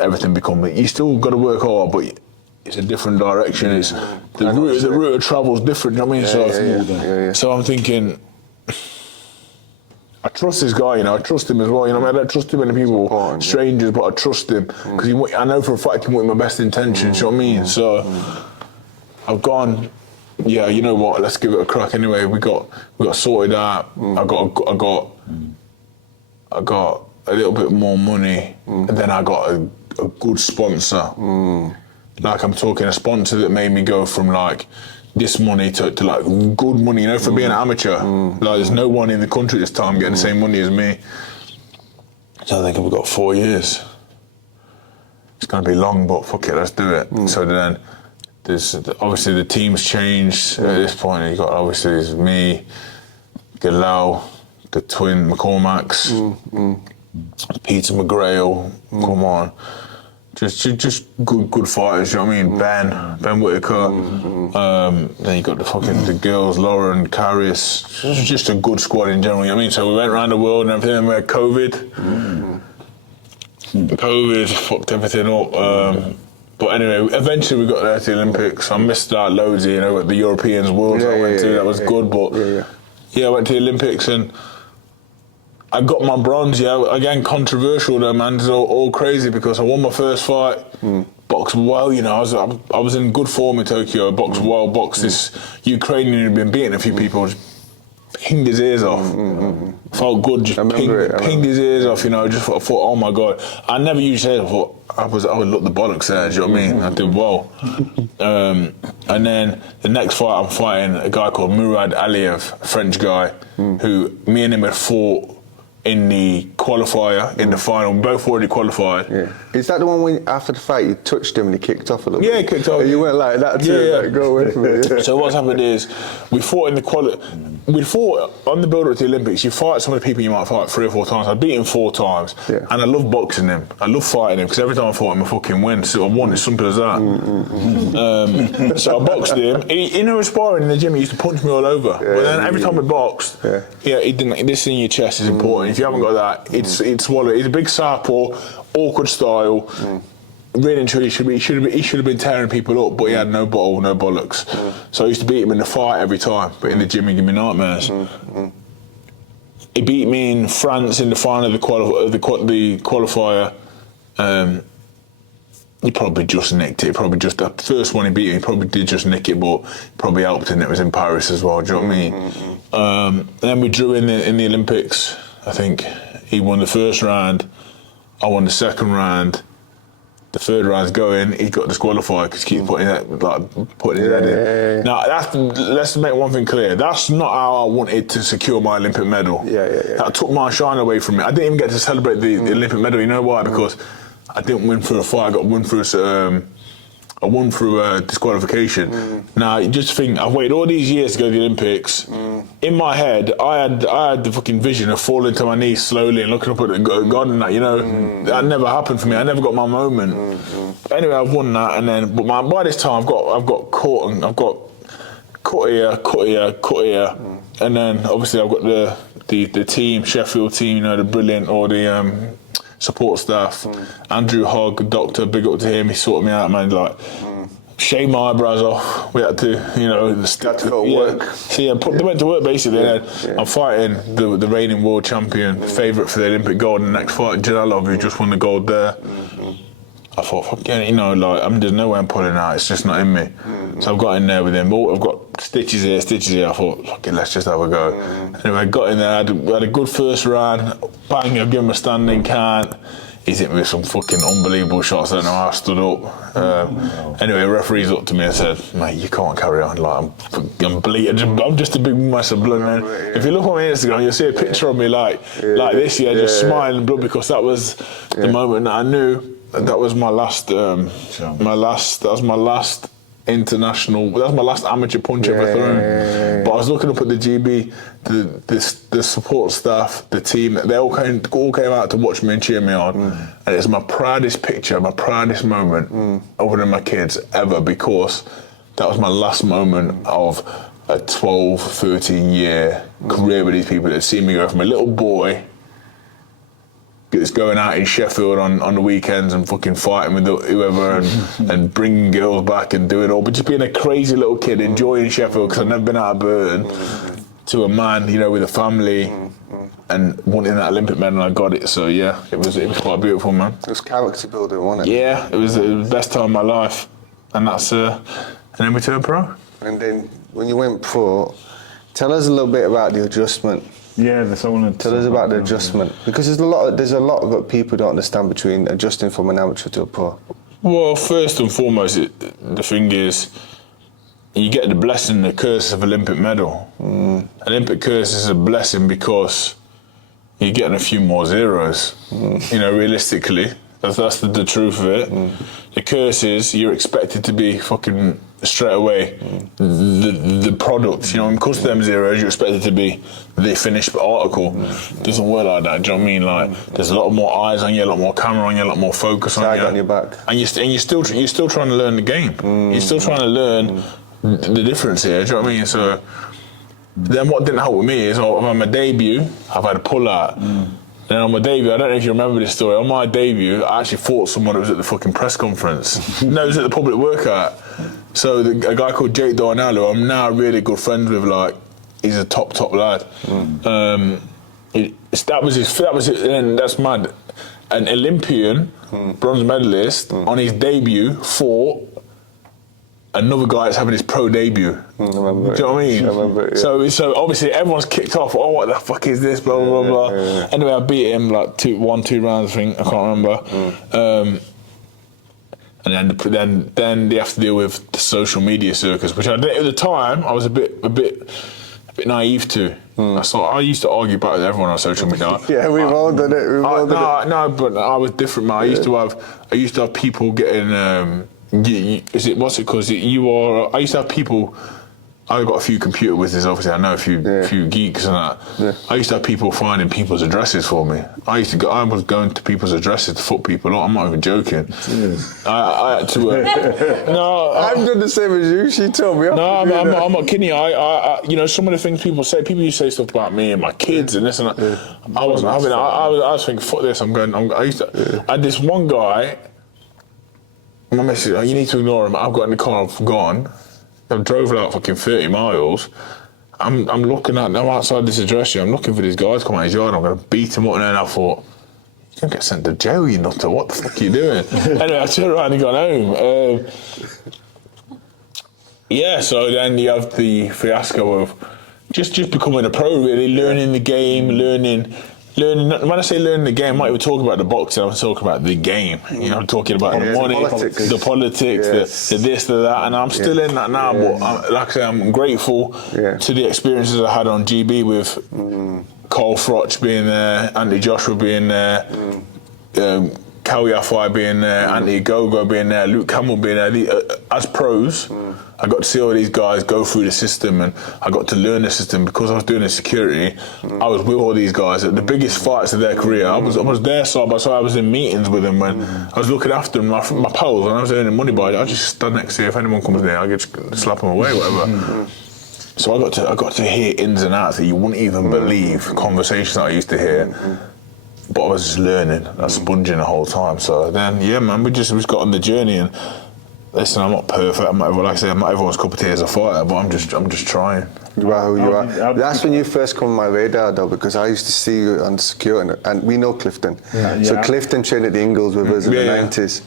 everything becomes. You still got to work hard, but it's a different direction. It's the route of travel is different. You know what I mean? So I'm thinking. I trust this guy, you know. I trust him as well, you know. I don't trust too many people, strangers, but I trust him because I know for a fact he wants my best intentions. You know what I mean? So I've gone. Yeah, you know what? Let's give it a crack. Anyway, we got sorted out. I got a little bit more money, and then I got a good sponsor. Like I'm talking a sponsor that made me go from like this money to like good money, you know, for being an amateur. Like there's no one in the country this time getting the same money as me. So I think we've got 4 years. It's gonna be long, but fuck it, let's do it. So then there's obviously the team's changed at this point. You got obviously there's me, Galal, the twin McCormacks, Peter McGrail, come on. Just good fighters, you know what I mean? Ben Whitaker. Then you got the girls, Lauren, Carius. It was just a good squad in general, you know what I mean? So we went around the world and everything, and we had COVID. COVID fucked everything up. But anyway, eventually we got there to the Olympics. I missed out loads, you know, the Europeans, Worlds I went to, that was good. But I went to the Olympics and I got my bronze, again, controversial though, man. It's all crazy because I won my first fight, boxed well, you know, I was in good form in Tokyo, boxed well, boxed this Ukrainian who'd been beating a few people, just pinged his ears off. Felt good, just pinged his ears off, you know, I thought, oh my God. I never usually say, I would look the bollocks there, do you know what I mean? I did well. And then the next fight, I'm fighting a guy called Murad Aliyev, a French guy, who me and him had fought in the qualifier, in the final. We both already qualified. Yeah. Is that the one when after the fight you touched him and he kicked off a little bit? Yeah, he kicked off. And you went like that too, like, go away from it. Yeah. So what's happened is, we fought in the we fought on the build-up to the Olympics. You fight some of the people you might fight 3 or 4 times. I beat him 4 times, and I love boxing him. I love fighting him because every time I fought him, I fucking win. So I won. It's simple as that. So I boxed him. In a sparring in the gym, he used to punch me all over. But then every time we boxed, he didn't. This in your chest is important. If you haven't got that, it's swallow. He's a big southpaw, awkward style. Really and truly, he should have been tearing people up, but he had no bottle, no bollocks. So I used to beat him in the fight every time, but in the gym he gave me nightmares. He beat me in France in the final of the qualifier. He probably just nicked it. Probably just the first one he beat, he probably did just nick it, but probably helped, and it was in Paris as well. Do you know what I mean? And then we drew in the Olympics. I think he won the first round. I won the second round. The third round's going, he got disqualified because he keeps putting his head in. Now, let's make one thing clear. That's not how I wanted to secure my Olympic medal. That took my shine away from me. I didn't even get to celebrate the Olympic medal. You know why? Because I didn't win through a fight. I won through disqualification. Now, you just think, I've waited all these years to go to the Olympics. In my head, I had the fucking vision of falling to my knees slowly and looking up at God and that, you know. That never happened for me. I never got my moment. Anyway, I've won that, and then, but by this time, I've got caught, and I've got cut here, and then obviously I've got the team, Sheffield team, you know, the brilliant, or the support staff. Andrew Hogg, doctor, big up to him. He sorted me out, man. Like, shave my eyebrows off. We had to, Had to go to work. So they went to work basically. And I'm fighting the reigning world champion, favourite for the Olympic gold in the next fight, Jalal, who just won the gold there. I thought, fucking, there's no way I'm pulling out. It's just not in me. So I've got in there with him. I've got stitches here. I thought, fucking, let's just have a go. Anyway, I got in there. I had a good first round. Bang, I give him a standing count. He's hit me with some fucking unbelievable shots. I don't know how I stood up. Anyway, the referee's up to me and said, mate, you can't carry on. Like, I'm bleeding. I'm just a big mess of blood, man. If you look on my Instagram, you'll see a picture of me like this, just smiling blood, because that was the moment that I knew that was my last, international, that was my last amateur punch ever thrown. But I was looking up at the GB, the support staff, the team, they all came out to watch me and cheer me on. And it's my proudest picture, my proudest moment, other than my kids, ever, because that was my last moment of a 12, 13 year career with these people that see me go from a little boy just going out in Sheffield on the weekends and fucking fighting with whoever and bringing girls back and doing it all, but just being a crazy little kid enjoying Sheffield because I've never been out of Burton, to a man, with a family and wanting that Olympic medal, and I got it. So yeah, it was quite beautiful, man. It was character building, wasn't it? Yeah, it was the best time of my life, and that's and then we turned pro. And then when you went pro, tell us a little bit about the adjustment. Yeah, that's all I want to tell us about the adjustment, because there's a lot that people don't understand between adjusting from an amateur to a pro. Well, first and foremost, the thing is, you get the blessing, the curse of Olympic medal. Olympic curse is a blessing because you're getting a few more zeros. Realistically, that's the truth of it. The curse is you're expected to be fucking straight away the product. Because of them zeros, you're expected to be the finished article. Doesn't work like that. Do you know what I mean? Like, there's a lot more eyes on you, a lot more camera on you, a lot more focus on you. On your back. And you're still trying to learn the game. You're still trying to learn the difference here. Do you know what I mean? So then what didn't help with me is on my debut, I've had a pull out. Then on my debut, I don't know if you remember this story, on my debut, I actually fought someone that was at the fucking press conference. No, it was at the public workout. So a guy called Jake Darnell, who I'm now really good friends with, like, he's a top lad. That was it, and that's mad. An Olympian, bronze medalist, on his debut fought another guy that's having his pro debut. I remember. Do you know what I mean? I remember, yeah. So obviously everyone's kicked off. Oh, what the fuck is this? Blah blah blah. Yeah. Anyway, I beat him like 2 rounds. I think, I can't remember. And then they have to deal with the social media circus, which at the time I was a bit naive to. I used to argue back with everyone on social media. Yeah, we've all done it. No, but I was different, man. I used to have people getting. What's it called? I used to have people. I got a few computer wizards, obviously. I know a few geeks and that. Yeah. I used to have people finding people's addresses for me. I was going to people's addresses to fuck people up. I'm not even joking. I had to. No, I'm doing the same as you. She told me. No, I'm not kidding you. I some of the things people used to say stuff about me and my kids and this and that. I wasn't having it. I was thinking, fuck this. I had this one guy. My message, you need to ignore him. I've got in the car, I've gone. I've drove like fucking 30 miles. I'm outside this address here. I'm looking for these guys come out his yard. I'm going to beat them up. And then I thought, you're going to get sent to jail, you nutter. What the fuck are you doing? Anyway, I turned around and got home. So then you have the fiasco of just becoming a pro, really, learning the game, learning. When I say learning the game, I'm not even talking about the boxing, I'm talking about the game. I'm talking about the money, the politics, the this, the that, and I'm still in that now, but like I say, I'm grateful to the experiences I had on GB with Carl Froch being there, Anthony Joshua being there, Cal Yafai being there, Anthony Gogo being there, Luke Campbell being there. As pros, I got to see all these guys go through the system, and I got to learn the system because I was doing the security. I was with all these guys at the biggest fights of their career. I was there side by side. I was in meetings with them when I was looking after them, my pals, and I was earning money by it. I just stand next to you. If anyone comes near, I just slap them away, whatever. So I got to hear ins and outs that you wouldn't even believe, conversations that I used to hear. But I was just learning, I was sponging the whole time. So then, man, we just got on the journey, and Listen, I'm not perfect. I'm not, like I say, I'm not everyone's cup of tea as a fighter, but I'm just trying. You are who you are. That's when you you first come on my radar, though, because I used to see you on security, and we know Clifton. So Clifton trained at the Ingles with us in the 90s.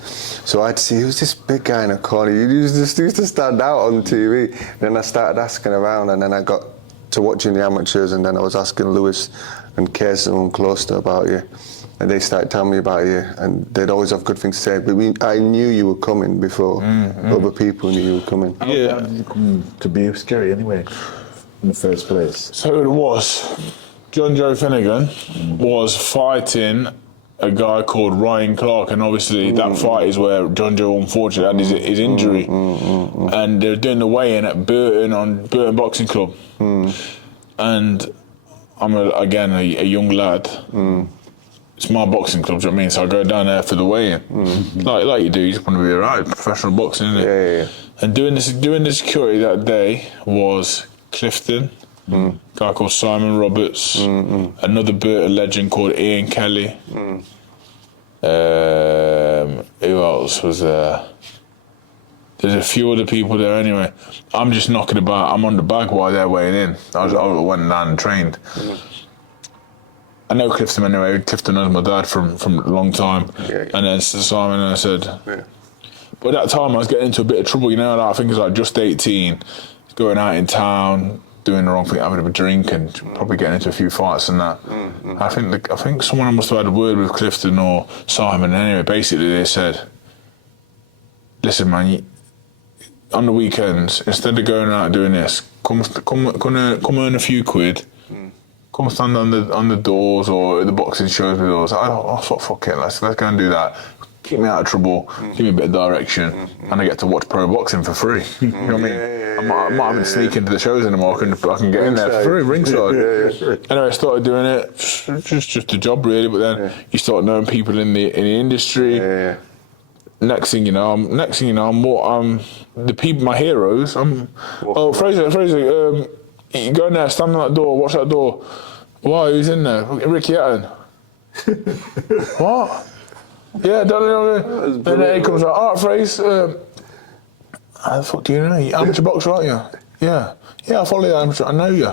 So I'd see, who's this big guy in the corner? You used to stand out on TV. Then I started asking around, and then I got to watching the amateurs, and then I was asking Lewis and Kirsten and Closter about you. And they started telling me about you, and they'd always have good things to say. But I knew you were coming before other people knew you were coming. How did you come to be scary anyway, in the first place? So it was, John Joe Finnegan was fighting a guy called Ryan Clarke, and obviously that fight is where John Joe unfortunately had his injury. And they were doing the weigh-in at Burton Boxing Club. And I'm, a young lad. It's my boxing club, do you know what I mean? So I go down there for the weigh-in. Like you do, you just want to be around professional boxing, innit? Yeah. And doing the security that day was Clifton, a guy called Simon Roberts, another Burton legend called Ian Kelly. Who else was there? There's a few other people there anyway. I'm just knocking about. I'm on the bag while they're weighing in. I went down and trained. I know Clifton anyway. Clifton knows my dad from a long time. And then Simon, and I said, but at that time I was getting into a bit of trouble, you know, like, I think it was like just 18, going out in town, doing the wrong thing, having a drink and probably getting into a few fights and that. I think someone must have had a word with Clifton or Simon. Anyway, basically they said, listen man, on the weekends, instead of going out doing this, come earn a few quid, come stand on the doors or the boxing shows with us. I thought, fuck it, let's go and do that. Keep me out of trouble, give me a bit of direction, and I get to watch pro boxing for free. You know what I mean? I'm not having to sneak into the shows anymore. I can get in there for free, ringside. Anyway, I started doing it, just a job really. But then you start knowing people in the industry. Next thing you know, I'm the people, my heroes. Frazer, you go in there, stand on that door, watch that door. Why? Who's in there? Ricky Hatton. What? Yeah, don't. And then he comes like, all right, Frazer. How the fuck do you know? You're amateur boxer, aren't you? Yeah, I follow you. I know you.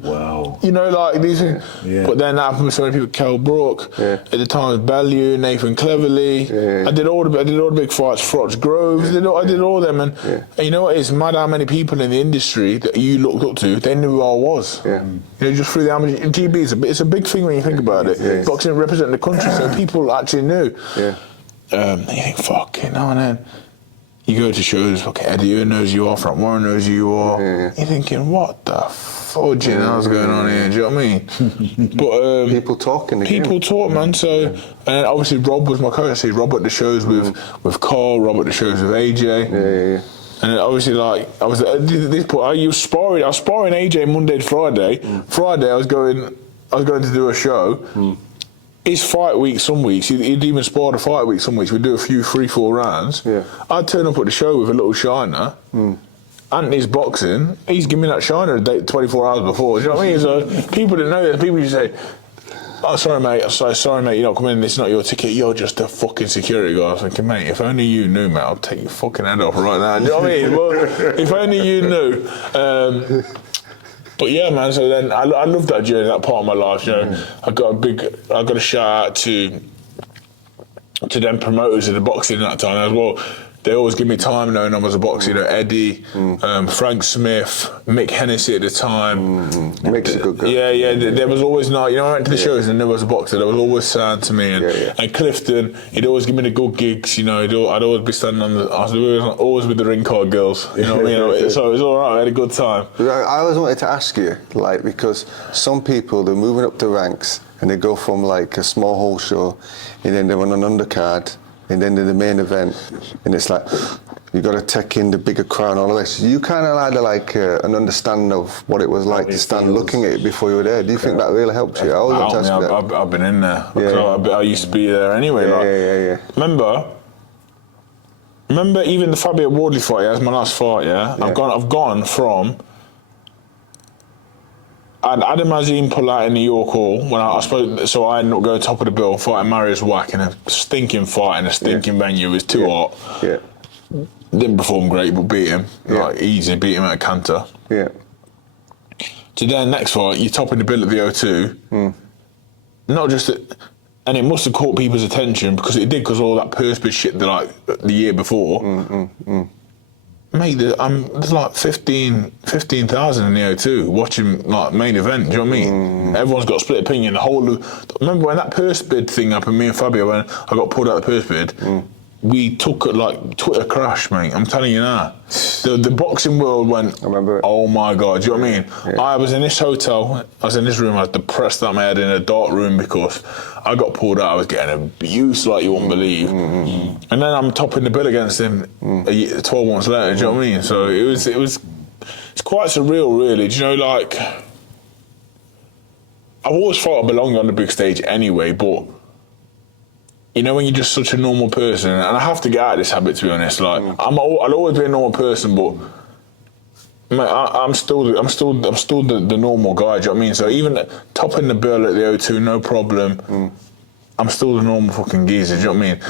Wow. You know, like these things. But then that happened with so many people. Kel Brook, at the time, Bellew, Nathan Cleverly. I did all the big fights. Frotch Groves. I did all them. And you know what? It's mad how many people in the industry that you looked up to. They knew who I was. You know, just through the amateur GB. It's a big thing when you think about it. Boxing representing the country, so people actually knew. You think, fuck, you know, and then you go to shows. Okay, Eddie knows who you are. Frank Warren knows who you are. You're thinking, what the fudge hell's going on here? Do you know what I mean? But people talking. People talk, man. So, and then obviously Rob was my coach. See, Rob at the shows with Carl. Rob at the shows with AJ. And then obviously, like I was at this point, I was sparring AJ Monday to Friday. Friday, I was going to do a show. His fight week some weeks, he'd even spar the fight week some weeks. We'd do a few 3-4 rounds. I'd turn up at the show with a little shiner. Anthony's boxing, he's giving me that shiner a date 24 hours before. Do you know what I mean? So people didn't know that. People just say, oh, sorry mate, you're not coming in, it's not your ticket, you're just a fucking security guy. I was thinking, mate, if only you knew, mate, I'll take your fucking head off right now. Do you know what I mean? Well, if only you knew. But yeah, man. So then I loved that journey, that part of my life. You know, I got a shout out to them promoters of the boxing at that time as well. They always give me time knowing I was a boxer. You know, Eddie, Frank Smith, Mick Hennessy at the time. Mick's a good guy. Yeah. There was always I went to the shows and there was a boxer. There was always sound to me. And Clifton, he'd always give me the good gigs. You know, I'd always be standing I was always with the ring card girls. You know what I mean? So it was all right. I had a good time. I always wanted to ask you, like, because some people, they're moving up the ranks and they go from like a small hall show and then they're on an undercard and then in the main event, and it's like you got to take in the bigger crowd and all of this. You kind of had an understanding of what it was like to stand looking at it before you were there. Do you think that really helped you? I've been in there. I used to be there anyway. Remember even the Fabio Wardley fight? Yeah, that's my last fight. I've gone from. I had Adam Azim pull out in the York Hall when I suppose, so I ended up going top of the bill, fighting Marius Wack in a stinking fight in a stinking venue. It was too hot. didn't perform great, but beat him. Yeah. Like, easy, beat him at a canter. Yeah. To then next fight, you're topping the bill at the O2. Not just that, and it must have caught people's attention because it did, because all that purse bid shit that like the year before. Mate, there's like 15,000 in the O2 watching like main event. Do you know what I mean? Everyone's got a split opinion. Remember when that purse bid thing happened? Me and Fabio, when I got pulled out of the purse bid. We took like Twitter crash, mate. I'm telling you now. The boxing world went, I remember it. Oh my God, do you know what I mean? Yeah. I was in this hotel, I was in this room, I was depressed out my head in a dark room because I got pulled out, I was getting abuse like you wouldn't believe. And then I'm topping the bill against him 12 months later, do you know what I mean? So it's quite surreal really. Do you know, like, I've always thought I belonged on the big stage anyway, but you know, when you're just such a normal person, and I have to get out of this habit, to be honest. Like, I'll always be a normal person, but mate, I'm still the normal guy. Do you know what I mean? So even topping the bill at the O2, no problem. I'm still the normal fucking geezer. Do you know what I mean?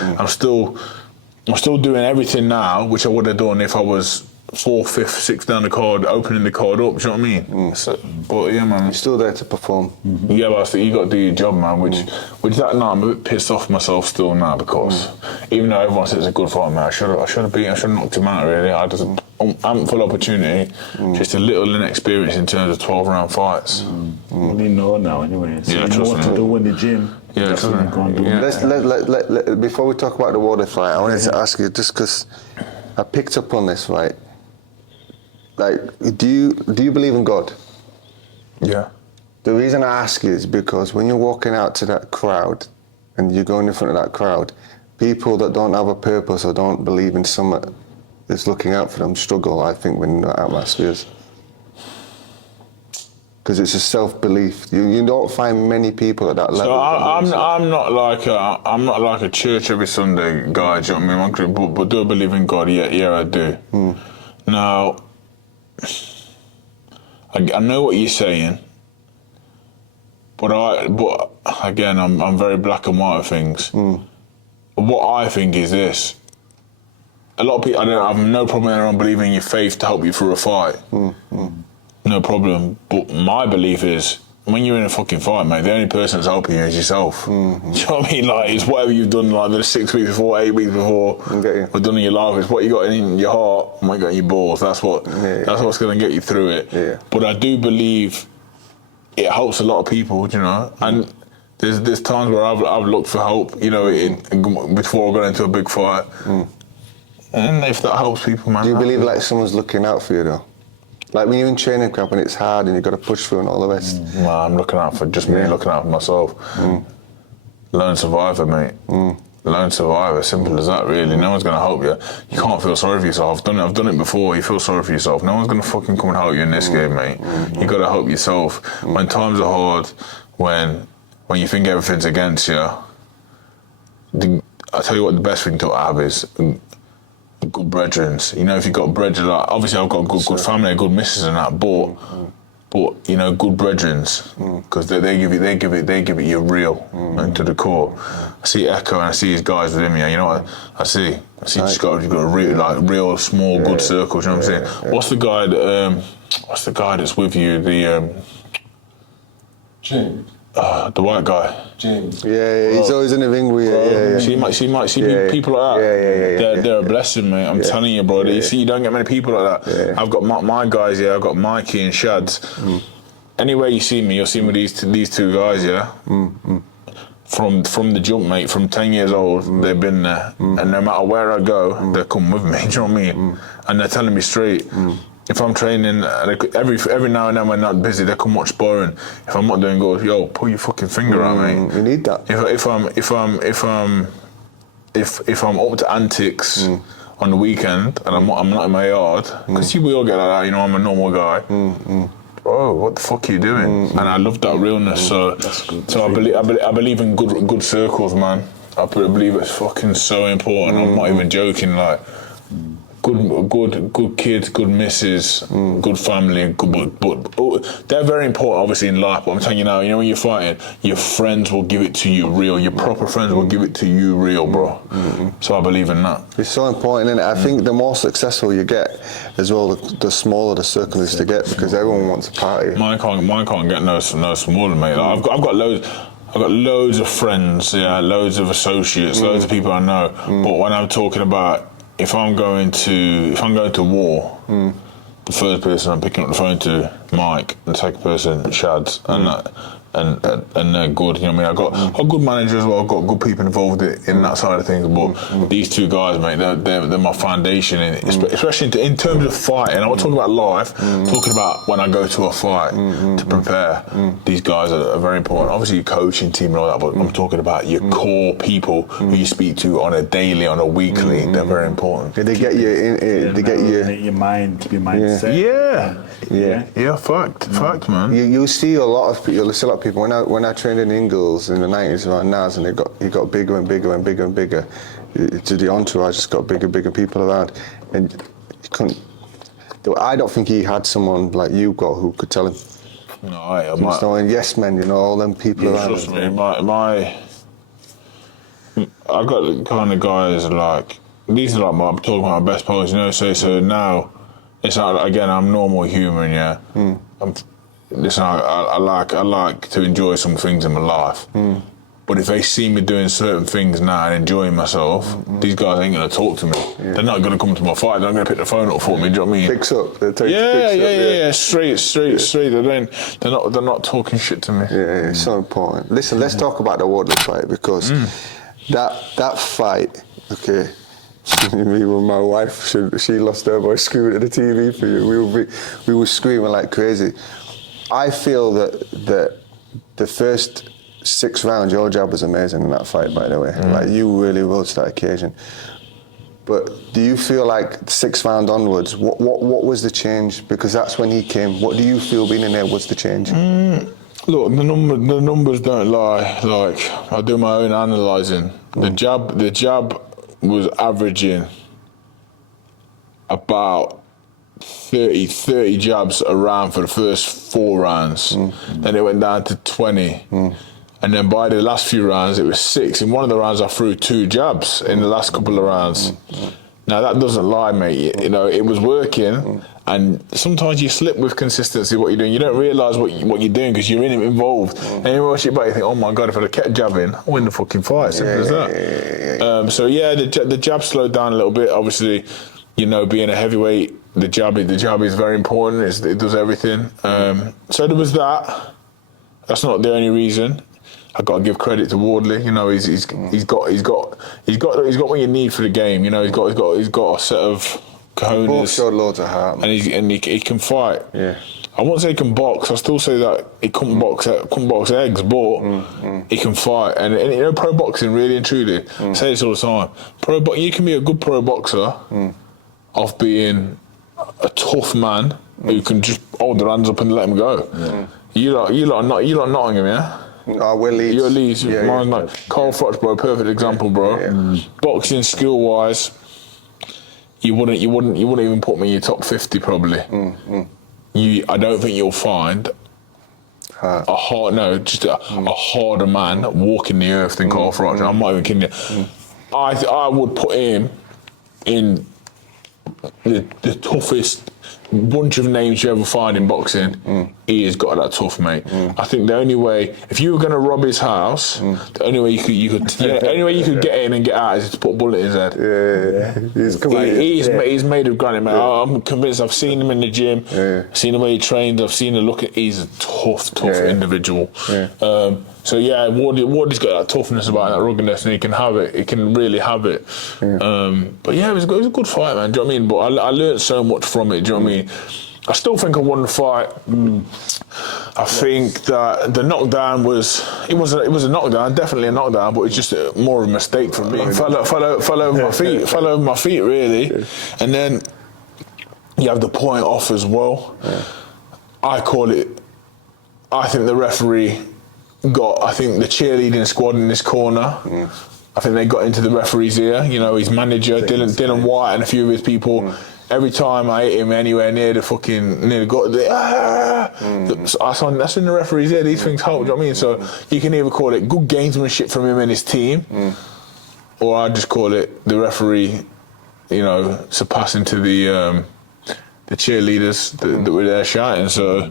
I'm still doing everything now, which I would have done if I was 4th, 5th, 6th down the card, opening the card up. Do you know what I mean? So, but yeah, man. You're still there to perform. Yeah, but you got to do your job, man. Which that night I'm a bit pissed off myself still now because even though everyone says it's a good fight, man, I should have knocked him out. Really, I just ample opportunity, just a little inexperience in terms of 12-round fights. Well, you know now anyway. So Yeah, you know trust what me. to do in the gym. Yeah, That's trust what me. you can't do. Yeah. Let's before we talk about the water fight, I wanted to ask you, just because I picked up on this, right? Like, do you believe in God? Yeah. The reason I ask you is because when you're walking out to that crowd and you're going in front of that crowd, people that don't have a purpose or don't believe in something that's looking out for them struggle, I think, when they're at atmospheres. Because it's a self-belief. You don't find many people at that level. So I'm not like a church every Sunday guy. Do you know what I mean? But do I believe in God? Yeah, I do. Now, I know what you're saying, but again, I'm very black and white with things. What I think is this: a lot of people, I have no problem with anyone believing in your faith to help you through a fight. No problem. But my belief is, when you're in a fucking fight, mate, the only person that's helping you is yourself. Do you know what I mean? Like, it's whatever you've done, like the 6 weeks before, 8 weeks before, or done in your life. It's what you got in your heart and what you got in your balls. That's what's going to get you through it. Yeah. But I do believe it helps a lot of people, you know. And there's times where I've looked for help, you know, before I got into a big fight. And if that helps people, man. Do you believe like someone's looking out for you though? Like when you're in training camp and it's hard and you've got to push through and all the rest. Nah, I'm looking out for just me, looking out for myself. Lone survivor, mate. Lone survivor, simple as that, really. No one's going to help you. You can't feel sorry for yourself. I've done it before. You feel sorry for yourself. No one's going to fucking come and help you in this game, mate. You got to help yourself. When times are hard, when you think everything's against you, I'll tell you what the best thing to have is good brethren. You know, if you've got brethren, like, obviously I've got good family, a good missus and that, but you know, good brethren, because they give it you real and to the core. I see Echo and I see his guys with him. Yeah, you know what I see? I see you've got a real small good circles. You know what I'm saying? What's the guy that's with you? James. The white guy. James. Yeah, he's always in the ring with you. So you might see people like that. They're a blessing, mate. I'm telling you, bro. You see, you don't get many people like that. I've got my guys, I've got Mikey and Shads. Anywhere you see me, you'll see me with these two guys, From the jump, mate. From 10 years old, they've been there, and no matter where I go, they come with me. Do you know what I mean? And they're telling me straight. If I'm training, every now and then when I'm not busy, they come watch sparring. If I'm not doing good, yo, pull your fucking finger out, mate. You need that. If I'm up to antics on the weekend and I'm not in my yard, because we all get like that, you know, I'm a normal guy. Bro, what the fuck are you doing? And I love that realness. So I believe in good circles, man. I believe it's fucking so important. I'm not even joking. Like, good kids, good missus, good family, but they're very important, obviously, in life. But I'm telling you now, when you're fighting, your friends will give it to you real. Your proper friends will give it to you real, bro. So I believe in that. It's so important, and I think the more successful you get, as well, the smaller the circle is to get, because everyone wants a party. Mine can't get no smaller, mate. Like, I've got loads. I've got loads of friends, loads of associates, loads of people I know. But when I'm talking about if I'm going to war, the first person I'm picking up the phone to, Mike, and the second person, Shads, and they're good. You know what I mean? I've got a good manager as well. I've got good people involved in that side of things. But these two guys, mate, they're my foundation, especially in terms of fighting. I'm not talking about life. I'm talking about when I go to a fight to prepare. These guys are very important. Obviously, your coaching team and all that, but I'm talking about your core people who you speak to on a daily, on a weekly. They're very important. They get you in. They get you. Your mindset. Yeah. Fact, man. You see a lot of people. When I trained in Ingles in the 90s around Naz, and he got bigger and bigger and bigger and bigger. To the entourage just got bigger people around, and you couldn't. I don't think he had someone like you got who could tell him. No, and yes men, all them people around. Trust me, I've got the kind of guys like these are like I'm talking about my best players, So now it's like, again, I'm normal human, Listen, I like to enjoy some things in my life. But if they see me doing certain things now and enjoying myself, these guys ain't gonna talk to me. They're not gonna come to my fight. They're not gonna pick the phone up for me. Do you know what I mean? Picks up. Straight. They're not talking shit to me. Yeah, it's so important. Listen, let's talk about the Wardley fight, because that fight, okay. Me with my wife, she lost her voice screaming at the TV for you. We were screaming like crazy. I feel that the first 6 rounds, your jab was amazing in that fight, by the way. Like, you really rose to that occasion. But do you feel like 6th round onwards, what was the change? Because that's when he came. What do you feel being in there was the change? Look, the numbers don't lie. Like, I do my own analysing. The jab was averaging about 30 jabs around for the first 4 rounds. Then it went down to 20. And then by the last few rounds, it was 6. In one of the rounds, I threw 2 jabs in the last couple of rounds. Now, that doesn't lie, mate. It was working. And sometimes you slip with consistency, what you're doing. You don't realise what you're doing because you're involved. And you watch it back, you think, oh my God, if I'd have kept jabbing, I'd win the fucking fight. Simple as that. The jab slowed down a little bit. Obviously, being a heavyweight, the jab is very important. It does everything. So there was that. That's not the only reason. I got to give credit to Wardley. He's got what you need for the game. He's got a set of cojones. Both showed loads of heart, man. And he can fight. Yeah. I won't say he can box. I still say that he couldn't box eggs, but he can fight. And pro boxing, really and truly, I say this all the time. You can be a good pro boxer of being a tough man who can just hold their hands up and let them go. You lot are Nottingham, yeah? We're Leeds. You're Leeds. Mine's like Carl Froch, bro. Perfect example, bro. Boxing skill wise, you wouldn't even put me in your top 50 probably. I don't think you'll find a harder man walking the earth than Carl Froch. I'm not even kidding you. I would put him in the toughest bunch of names you ever find in boxing. He has got that tough, mate. I think the only way, if you were going to rob his house, the only way you could get in and get out is to put a bullet in his head. He's made of granite, mate. I'm convinced. I've seen him in the gym. Seen him where he trains. I've seen him look at. He's a tough individual. Wardley's got that toughness about that ruggedness, and he can have it. He can really have it. But yeah, it was a good fight, man. Do you know what I mean? But I learned so much from it. Do you know what I mean? I still think I won the fight. I think that the knockdown was a knockdown, definitely a knockdown, but it's just more of a mistake for me. Fell over my feet, really. And then you have the point off as well. I think the referee I think the cheerleading squad in this corner I think they got into the referee's ear. You know, his manager, Dylan White, and a few of his people. Every time I hit him anywhere near the gut, that's in the referee's ear. These things help. Do you know what I mean? So you can either call it good gamesmanship from him and his team, or I just call it the referee, you know, surpassing to the cheerleaders that were there shouting. So.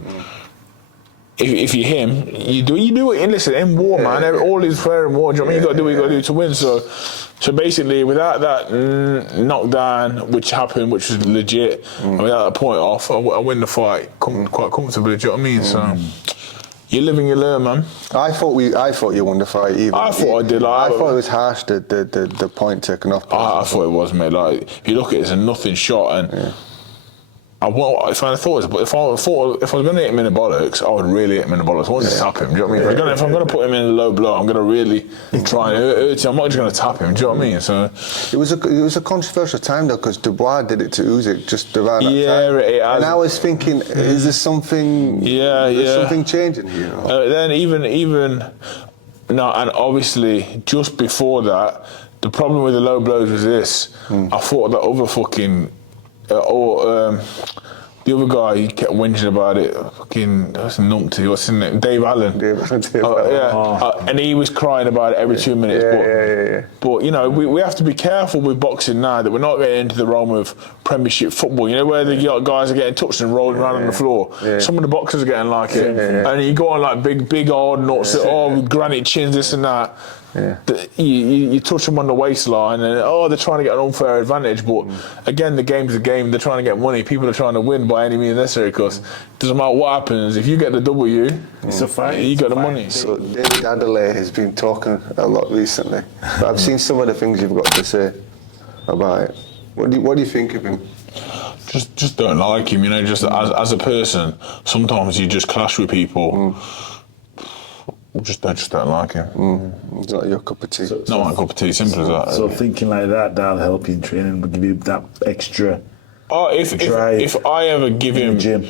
If you're him, you do it. And listen, in war, man, all is fair in war. Do you know what I mean? You got to do what you got to do to win. So basically, without that knockdown, which happened, which was legit, and without that point off, I win the fight quite comfortably. Do you know what I mean? So you live and you learn, man. I thought you won the fight. I thought I did. I thought it was harsh the point taken off. I thought it was, mate. Like if you look at it, it's a nothing shot and. If I was going to hit him in the bollocks, I would really hit him in the bollocks. I wouldn't tap him. Do you know what I mean? If I'm going to put him in a low blow, I'm going to really try and hurt him. I'm not just going to tap him. Do you know what I mean? So it was a controversial time though, because Dubois did it to Usyk just around that time. And I was thinking, is there something? Something changing here? Then even no, and obviously just before that, the problem with the low blows was this. I thought that other fucking. The other guy, he kept whinging about it. Fucking, that's a numpty. What's his name? Dave Allen. And he was crying about it every 2 minutes. But you know, we have to be careful with boxing now that we're not getting into the realm of Premiership football. You know, where the guys are getting touched and rolling around on the floor. Some of the boxers are getting like it, and you go on like big hard nuts. With granite chins, this and that. You touch them on the waistline and they're trying to get an unfair advantage, but again, the game's a game. They're trying to get money. People are trying to win by any means necessary, because it doesn't matter what happens. If you get the W, it's a fight. You got the money. So David Adelaide has been talking a lot recently, but I've seen some of the things you've got to say about it. What do you think of him? Just don't like him, you know. Just as a person, sometimes you just clash with people. Just don't like him. It's not your cup of tea. Not my cup of tea, simple as that. So thinking like that'll help you in training, will give you that extra. If I ever give him, gym.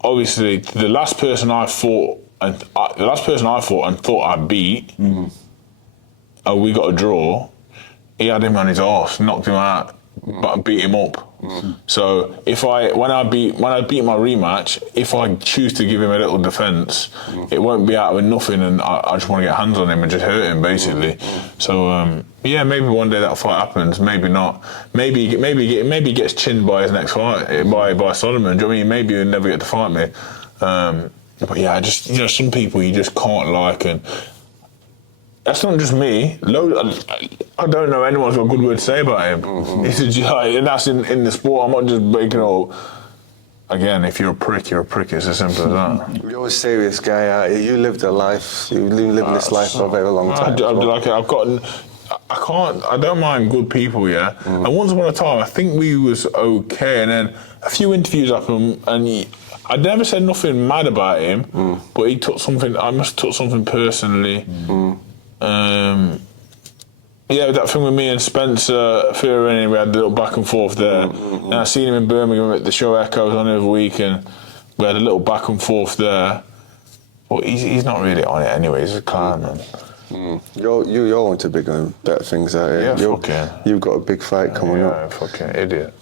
Obviously the last person I fought and thought I beat, we got a draw. He had him on his arse, knocked him out, but beat him up. So when I beat my rematch, if I choose to give him a little defence, it won't be out of nothing, and I just want to get hands on him and just hurt him basically. So maybe one day that fight happens, maybe not. Maybe he gets chinned by his next fight by Solomon. Do you know what I mean? Maybe he'll never get to fight me. But yeah, just some people you just can't like, and that's not just me. I don't know anyone's got a good word to say about him. And that's in the sport. I'm not just making all. Again, if you're a prick, you're a prick. It's as simple as that. You're a serious guy. You lived a life. You've been living this life for a very long time. I don't mind good people, yeah. And once upon a time, I think we was okay, and then a few interviews happened, and I never said nothing mad about him, but he took something. I must have took something personally. That thing with me and Spencer Fury, we had a little back and forth there. And I seen him in Birmingham at the show Echoes on the other week, and we had a little back and forth there. But he's not really on it anyway. He's a clown, man. You're on to bigger and better things out here. You've got a big fight coming up. Yeah, fucking idiot.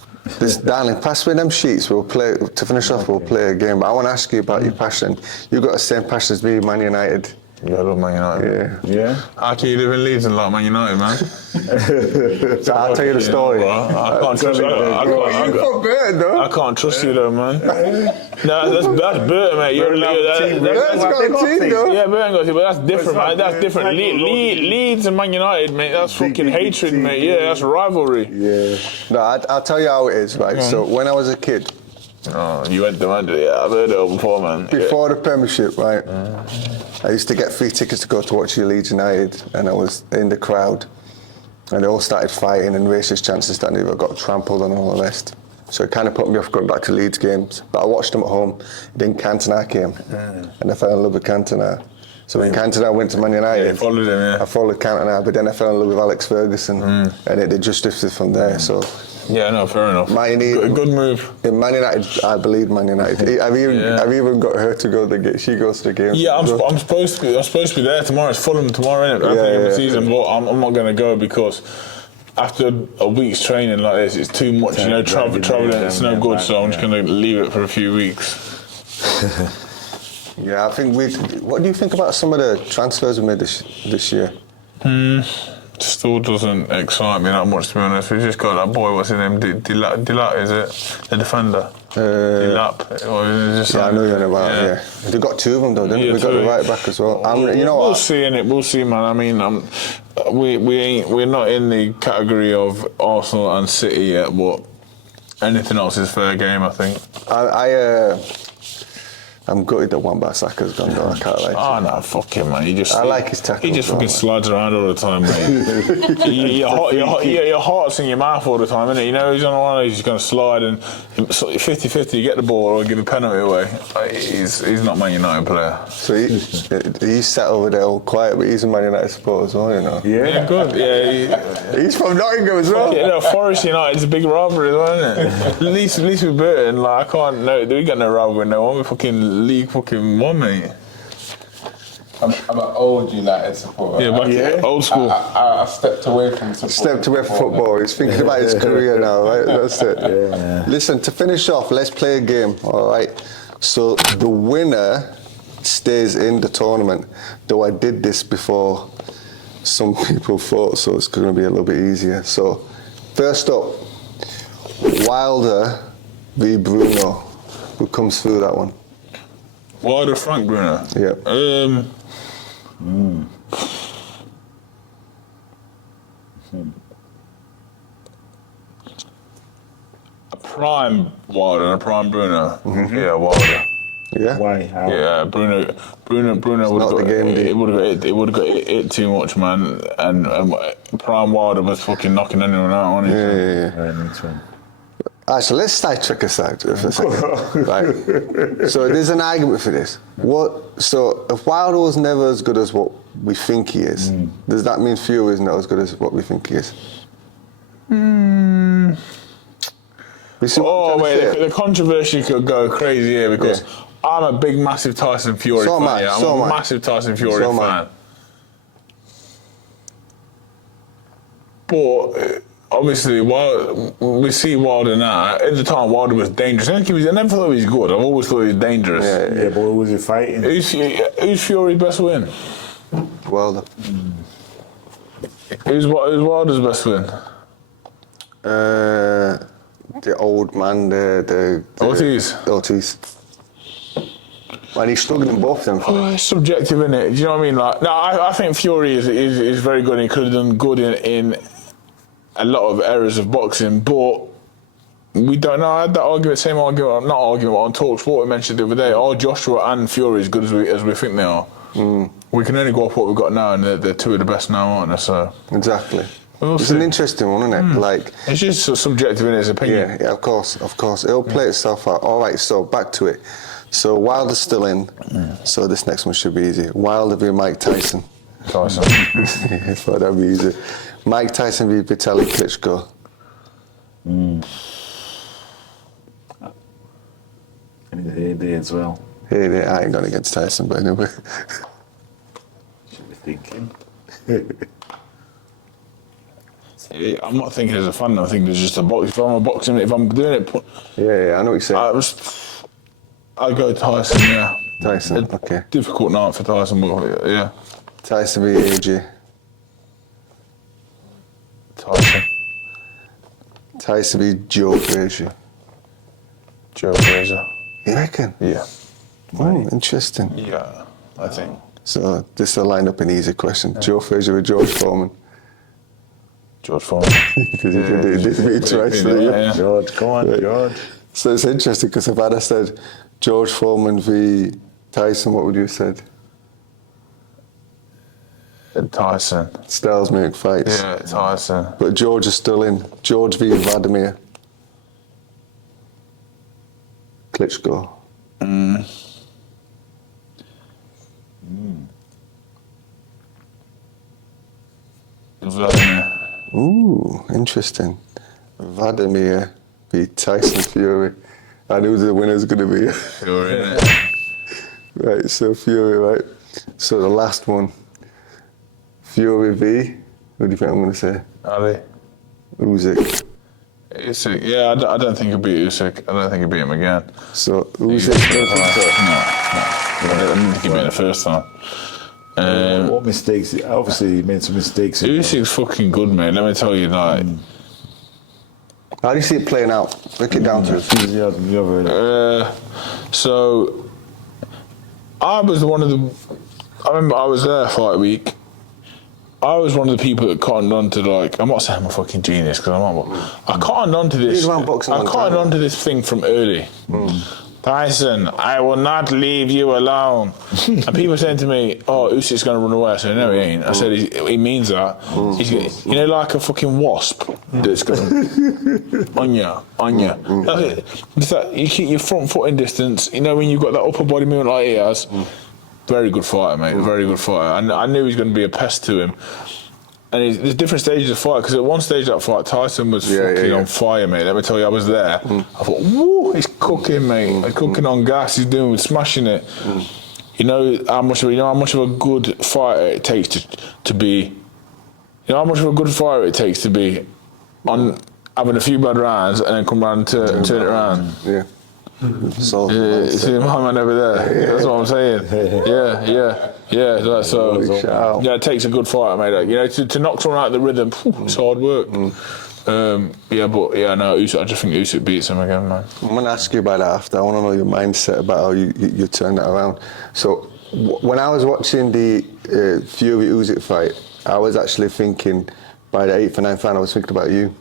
Darling, pass me them sheets. We'll play to finish off. We'll play a game. But I want to ask you about your passion. You've got the same passion as me, Man United. Yeah, I love Man United. Yeah. How can you live in Leeds and like Man United, man? So I'll tell you the story. I can't trust you. I can't trust you though, man. That's Burton, mate. Burton's got a team though. Yeah, Burton got a team, but that's different, man. That's different. Leeds and Man United, mate. That's fucking hatred, mate. Yeah, that's rivalry. Yeah. No, I'll tell you how it is, right? So when I was a kid. Oh, you went to Manchester. Yeah, I've heard it all before, man. Before the Premiership, right? I used to get free tickets to go to watch your Leeds United, and I was in the crowd, and they all started fighting and racist chances that I got trampled and all the rest. So it kind of put me off going back to Leeds games. But I watched them at home. Then Cantona came, and I fell in love with Cantona. So when Cantona went to Man United, followed him, I followed Cantona, but then I fell in love with Alex Ferguson, and it just drifted from there. So Yeah, no, fair enough. Good move. In Man United, I believe Man United. I've even got her to go to the game. She goes to the game. Yeah, I'm supposed to be there tomorrow. It's Fulham tomorrow, isn't it? At the end of the season, but I'm not going to go because after a week's training like this, it's too much. You know, traveling. It's no good. So I'm just going to leave it for a few weeks. Yeah, I think what do you think about some of the transfers we made this year? Still doesn't excite me that much, to be honest. We just got that boy, what's his name? Dilat, is it? The defender? Dilap. I know you're about yeah. They got two of them though, didn't they? We got the right back as well. We'll see, innit? We'll see, man. I mean, we're not in the category of Arsenal and City yet, but anything else is fair game, I think. I'm gutted that Wan-Bissaka's gone though. I can't like him. Oh no, fuck him, man. I like his tackle. He just fucking slides around all the time, mate. your heart's in your mouth all the time, innit? You know, he's on one, he's just going to slide and 50-50, you get the ball or give a penalty away. He's not a Man United player. So he's sat over there all quiet, but he's a Man United supporter as well, you know. Yeah, good. Yeah, he's from Nottingham as well. You know, Forest United's a big rivalry as well, isn't it? At least with Burton, like, we got no rivalry with no one. We fucking League fucking one, mate. I'm an old United supporter. Yeah, old school. I stepped away from football. Stepped away from football. He's thinking about his career now, right? That's it. Yeah. Listen, to finish off, let's play a game, all right? So the winner stays in the tournament. Though I did this before some people thought, so it's going to be a little bit easier. So first up, Wilder v Bruno. Who comes through that one? Wilder, Frank Bruno. Yeah. A prime Wilder and a prime Bruno. Yeah, Wilder. Yeah. Why? How? Yeah, Bruno would have got it would have got it too much, man. And prime Wilder was fucking knocking anyone out on it. Yeah. Alright, so let's sidetrack aside for a second. Right. So there's an argument for this. So if Wilder was never as good as what we think he is, does that mean Fury is not as good as what we think he is? The controversy could go crazy here because I'm a big, massive Tyson Fury fan. I'm a massive Tyson Fury fan. But obviously, we see Wilder now. At the time, Wilder was dangerous. I never thought he was good. I've always thought he was dangerous. Yeah, but who was he fighting? Who's Fury's best win? Wilder. Who's Wilder's best win? The old man, the Ortiz. And he's struggling both of them. It's subjective, isn't it? Do you know what I mean? Like, no, I think Fury is very good. He could have done good in a lot of areas of boxing, but we don't know. I had that same argument on TalkSport we mentioned the other day. Are Joshua and Fury as good as we think they are? We can only go off what we've got now, and they're two of the best now, aren't they? So exactly. It's an interesting one, isn't it? Like, it's just subjective in his opinion. Yeah, of course. It'll play itself out. All right, so back to it. So Wilder's still in. So this next one should be easy. Wilder v Mike Tyson. Yeah, thought that'd be easy. Mike Tyson v Vitaly Klitschko. And his heyday as well. Heyday, I ain't gone against Tyson, but anyway. Should be thinking. I'm not thinking as a fan. I'm thinking as just a box. If I'm doing it. Yeah, I know what you're saying. I'd go Tyson. Yeah. Tyson. Okay. Difficult night for Tyson, but yeah. Tyson v AJ. Tyson v Joe Frazer. Joe Frazer. You reckon? Yeah. Oh, interesting. Yeah, I think. So this will line up an easy question. Yeah. Joe Frazer with George Foreman. George Foreman. Because you did me twice. Yeah. George, come on, George. So it's interesting because if I'd have said George Foreman v Tyson, what would you have said? Tyson. Styles make fights. Yeah, Tyson. But George is still in. George v Vladimir. Klitschko. Vladimir. Ooh, interesting. Vladimir beat Tyson Fury. I knew the winner's going to be. Fury, innit? Right, so Fury, right? So the last one, Fury v. What do you think I'm going to say? Ali. Usyk. Usyk, yeah, I don't think he'll beat Usyk. I don't think he'll beat him again. So Usyk, don't think so? No. I didn't think he beat him the first time. What mistakes? Obviously, he made some mistakes. Usyk's fucking good, mate. Let me tell you, like. How do you see it playing out? Break it down to us. So, I was one of the. I remember I was there fight week. I was one of the people that cottoned on to, like, I'm not saying I'm a fucking genius because I'm not. I cottoned on to this. I cottoned on to this thing from early. Tyson, I will not leave you alone. And people saying to me, "Oh, Usyk's going to run away." I said, "No, he ain't." I said, "He means that. He's, you know, like a fucking wasp that's going on ya. That's it. It's that you keep your front foot in distance. You know, when you've got that upper body movement like he has." Very good fighter, mate. Very good fighter. I knew he was going to be a pest to him. And there's different stages of fight, because at one stage of that fight, Tyson was fucking on fire, mate. Let me tell you, I was there. I thought, woo, he's cooking, mate. He's cooking on gas. He's smashing it. You know how much of a good fighter it takes to be. You know how much of a good fighter it takes to be on having a few bad rounds and then come round to turn it around. Yeah. So see my man over there. That's what I'm saying. Yeah. So yeah, it takes a good fighter, mate. Like, you know, to knock someone out of the rhythm, it's hard work. Usyk, I just think Usyk beats him again, man. I'm going to ask you about that after. I want to know your mindset about how you turn that around. So when I was watching the Fury Usyk fight, I was actually thinking by the 8th and 9th round, I was thinking about you.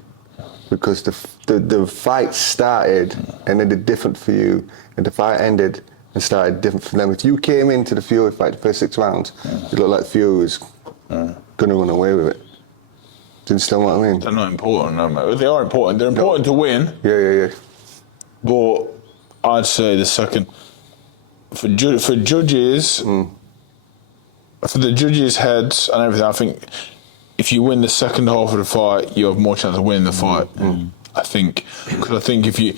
Because the fight started and it did different for you, and the fight ended and started different for them. If you came into the Fury fight the first 6 rounds, it looked like Fury was going to run away with it. Do you understand what I mean? They're not important, no, mate. They are important. They're important to win. Yeah. But I'd say the second for judges, for the judges' heads and everything, I think. If you win the second half of the fight, you have more chance of winning the fight. I think, because I think if you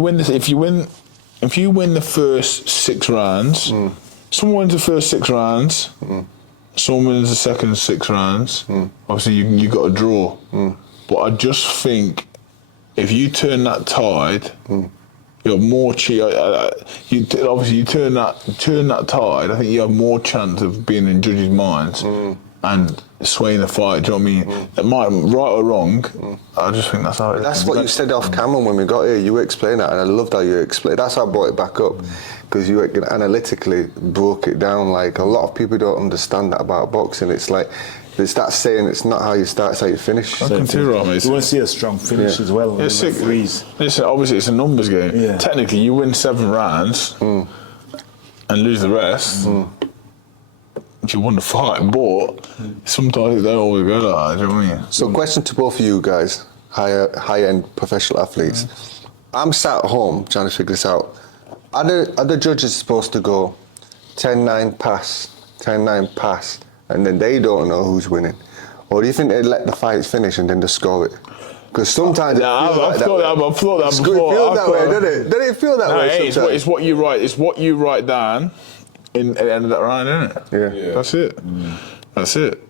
win the first 6 rounds, someone wins the first 6 rounds, someone wins the second 6 rounds. Obviously, you got a draw. But I just think if you turn that tide, you have more obviously you turn that tide. I think you have more chance of being in judges' minds. And swaying the fight, do you know what I mean? It might, right or wrong, I just think that's how it is. That's what you said off camera when we got here. You explained that, and I loved how you explained. That's how I brought it back up, because you analytically broke it down. Like, a lot of people don't understand that about boxing. It's like, they start saying it's not how you start, it's how you finish. I can too, right, mate. You want to see a strong finish as well. It's sick. Obviously, it's a numbers game. Yeah. Technically, you win 7 rounds and lose the rest. You won the fight, but sometimes they don't always go like that, do you know what I mean? So, question to both of you guys, high-end professional athletes. I'm sat at home trying to figure this out. Are the judges supposed to go 10-9 pass, 10-9 pass, and then they don't know who's winning? Or do you think they let the fight finish and then they score it? Because sometimes I've thought that before. It feels that way, doesn't it? Doesn't it feel that way sometimes? It's what you write. It's what you write down at the end of that round, isn't it? Yeah. That's it. That's it.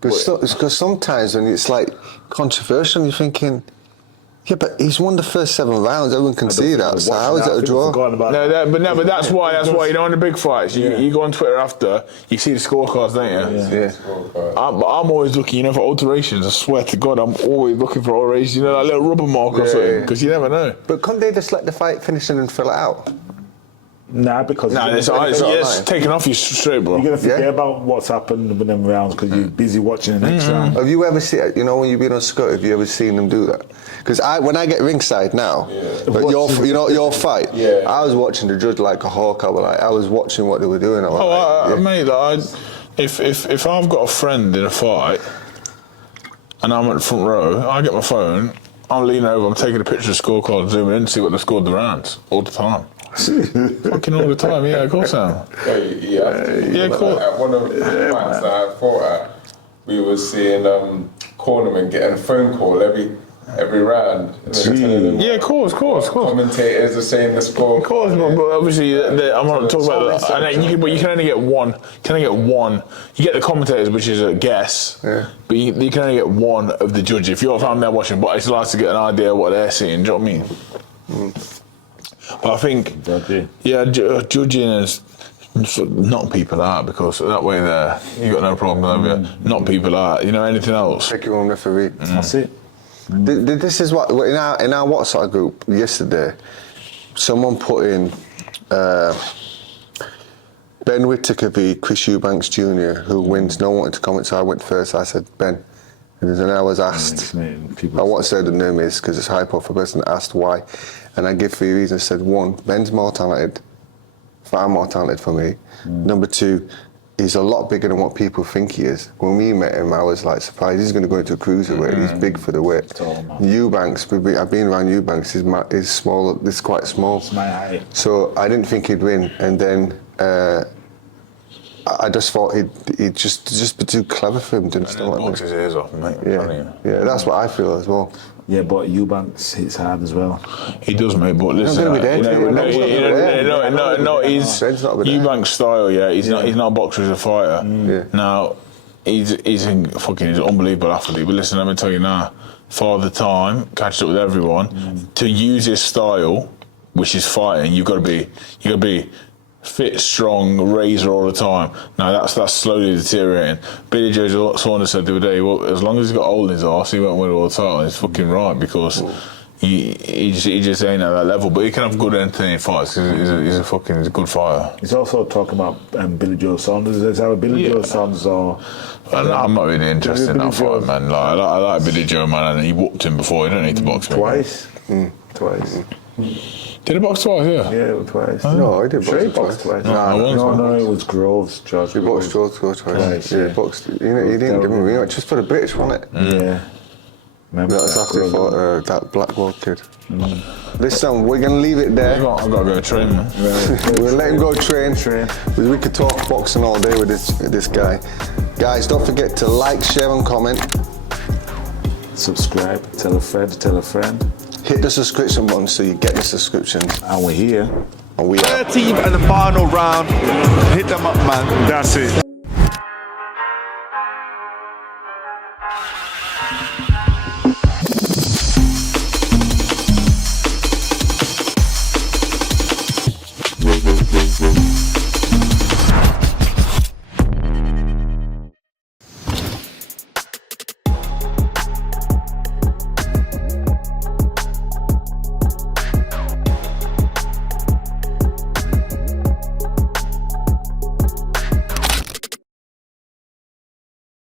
Because sometimes when it's like controversial, you're thinking, yeah, but he's won the first 7 rounds. Everyone can see that. So how is it a draw? But that's why you know in the big fights, you go on Twitter after, you see the scorecards, don't you? Yeah. I'm always looking, for alterations. I swear to God, I'm always looking for alterations. That little rubber mark or something, because you never know. But couldn't they just let the fight finish and then fill it out? Nah, because it's taken off you straight, bro. You're gonna forget about what's happened with them rounds because you're busy watching the next round. Have you ever seen? When you've been on Scott, have you ever seen them do that? Because when I get ringside now, but your fight, I was watching the judge like a hawk. I was watching what they were doing. Mate, if I've got a friend in a fight and I'm at the front row, I get my phone, I'm leaning over, I'm taking a picture of the scorecard, zooming in to see what they scored the rounds all the time. Fucking all the time, yeah, of course I am. Of course. At one of the fights that I fought at, we were seeing cornermen getting a phone call every every round. Yeah, of course. Commentators are saying the score. Of course, but obviously, I'm not talking about that. And then but you can only get one. You get the commentators, which is a guess. Yeah. But you can only get one of the judges. If you're a fan there watching, but it's nice to get an idea of what they're seeing. Do you know what I mean? But I think, judging is knock people out, because that way there you got no problem over it. Knock people out. You know, anything else? Pick your own referee. That's it. This is what in our WhatsApp group yesterday. Someone put in Ben Whittaker v Chris Eubanks Jr. Who wins? No one wanted to comment, so I went first. I said Ben, and then I was asked. I won't say the name is because it's hyper for person asked why, and I give 3 reasons. I said 1, Ben's more talented, far more talented for me. Number 2. He's a lot bigger than what people think he is. When we met him, I was like surprised. He's going to go into a cruiserweight. He's big for the weight. Eubanks, I've been around Eubanks. He's small. He's quite small. It's my height. So I didn't think he'd win. And then I just thought he'd just be too clever for him. Didn't know what I mean? Box his ears off, mate. Yeah, that's what I feel as well. Yeah, but Eubanks hits hard as well. He does, mate. But listen, gonna be there, Eubanks' style. Yeah, he's not a boxer. He's a fighter. Yeah. Now, he's an unbelievable athlete. But listen, let me tell you now. Father Time catches up with everyone. To use his style, which is fighting, you got to be fit, strong, razor all the time. Now that's slowly deteriorating. Billy Joe Saunders said the other day, well, as long as he's got old in his arse, he won't win all the time. He's fucking right, because he just ain't at that level. But he can have good entertaining fights, because he's a good fighter. He's also talking about Billy Joe Saunders. Is how Billy Joe Saunders or... I'm not really interested in that fight, man. Like, I like Billy Joe, man, and he whooped him before. He don't need to box me. Twice. Twice. Did he box twice? Yeah, twice. No, I didn't Sure, he box boxed twice. No, it was Groves, George. We boxed George twice. Twice, Yeah, yeah. boxed. You didn't give me. Just for the British, wasn't it? Yeah. Remember That's after I fought that Blackwell kid. Listen, we're gonna leave it there. I've got to go train, man. We'll let him go train. We could talk boxing all day with this guy. Guys, don't forget to like, share, and comment. Subscribe. Tell a friend. Hit the subscription button so you get the subscriptions. And we're here. And we are. 13th and the final round. Hit them up, man. That's it.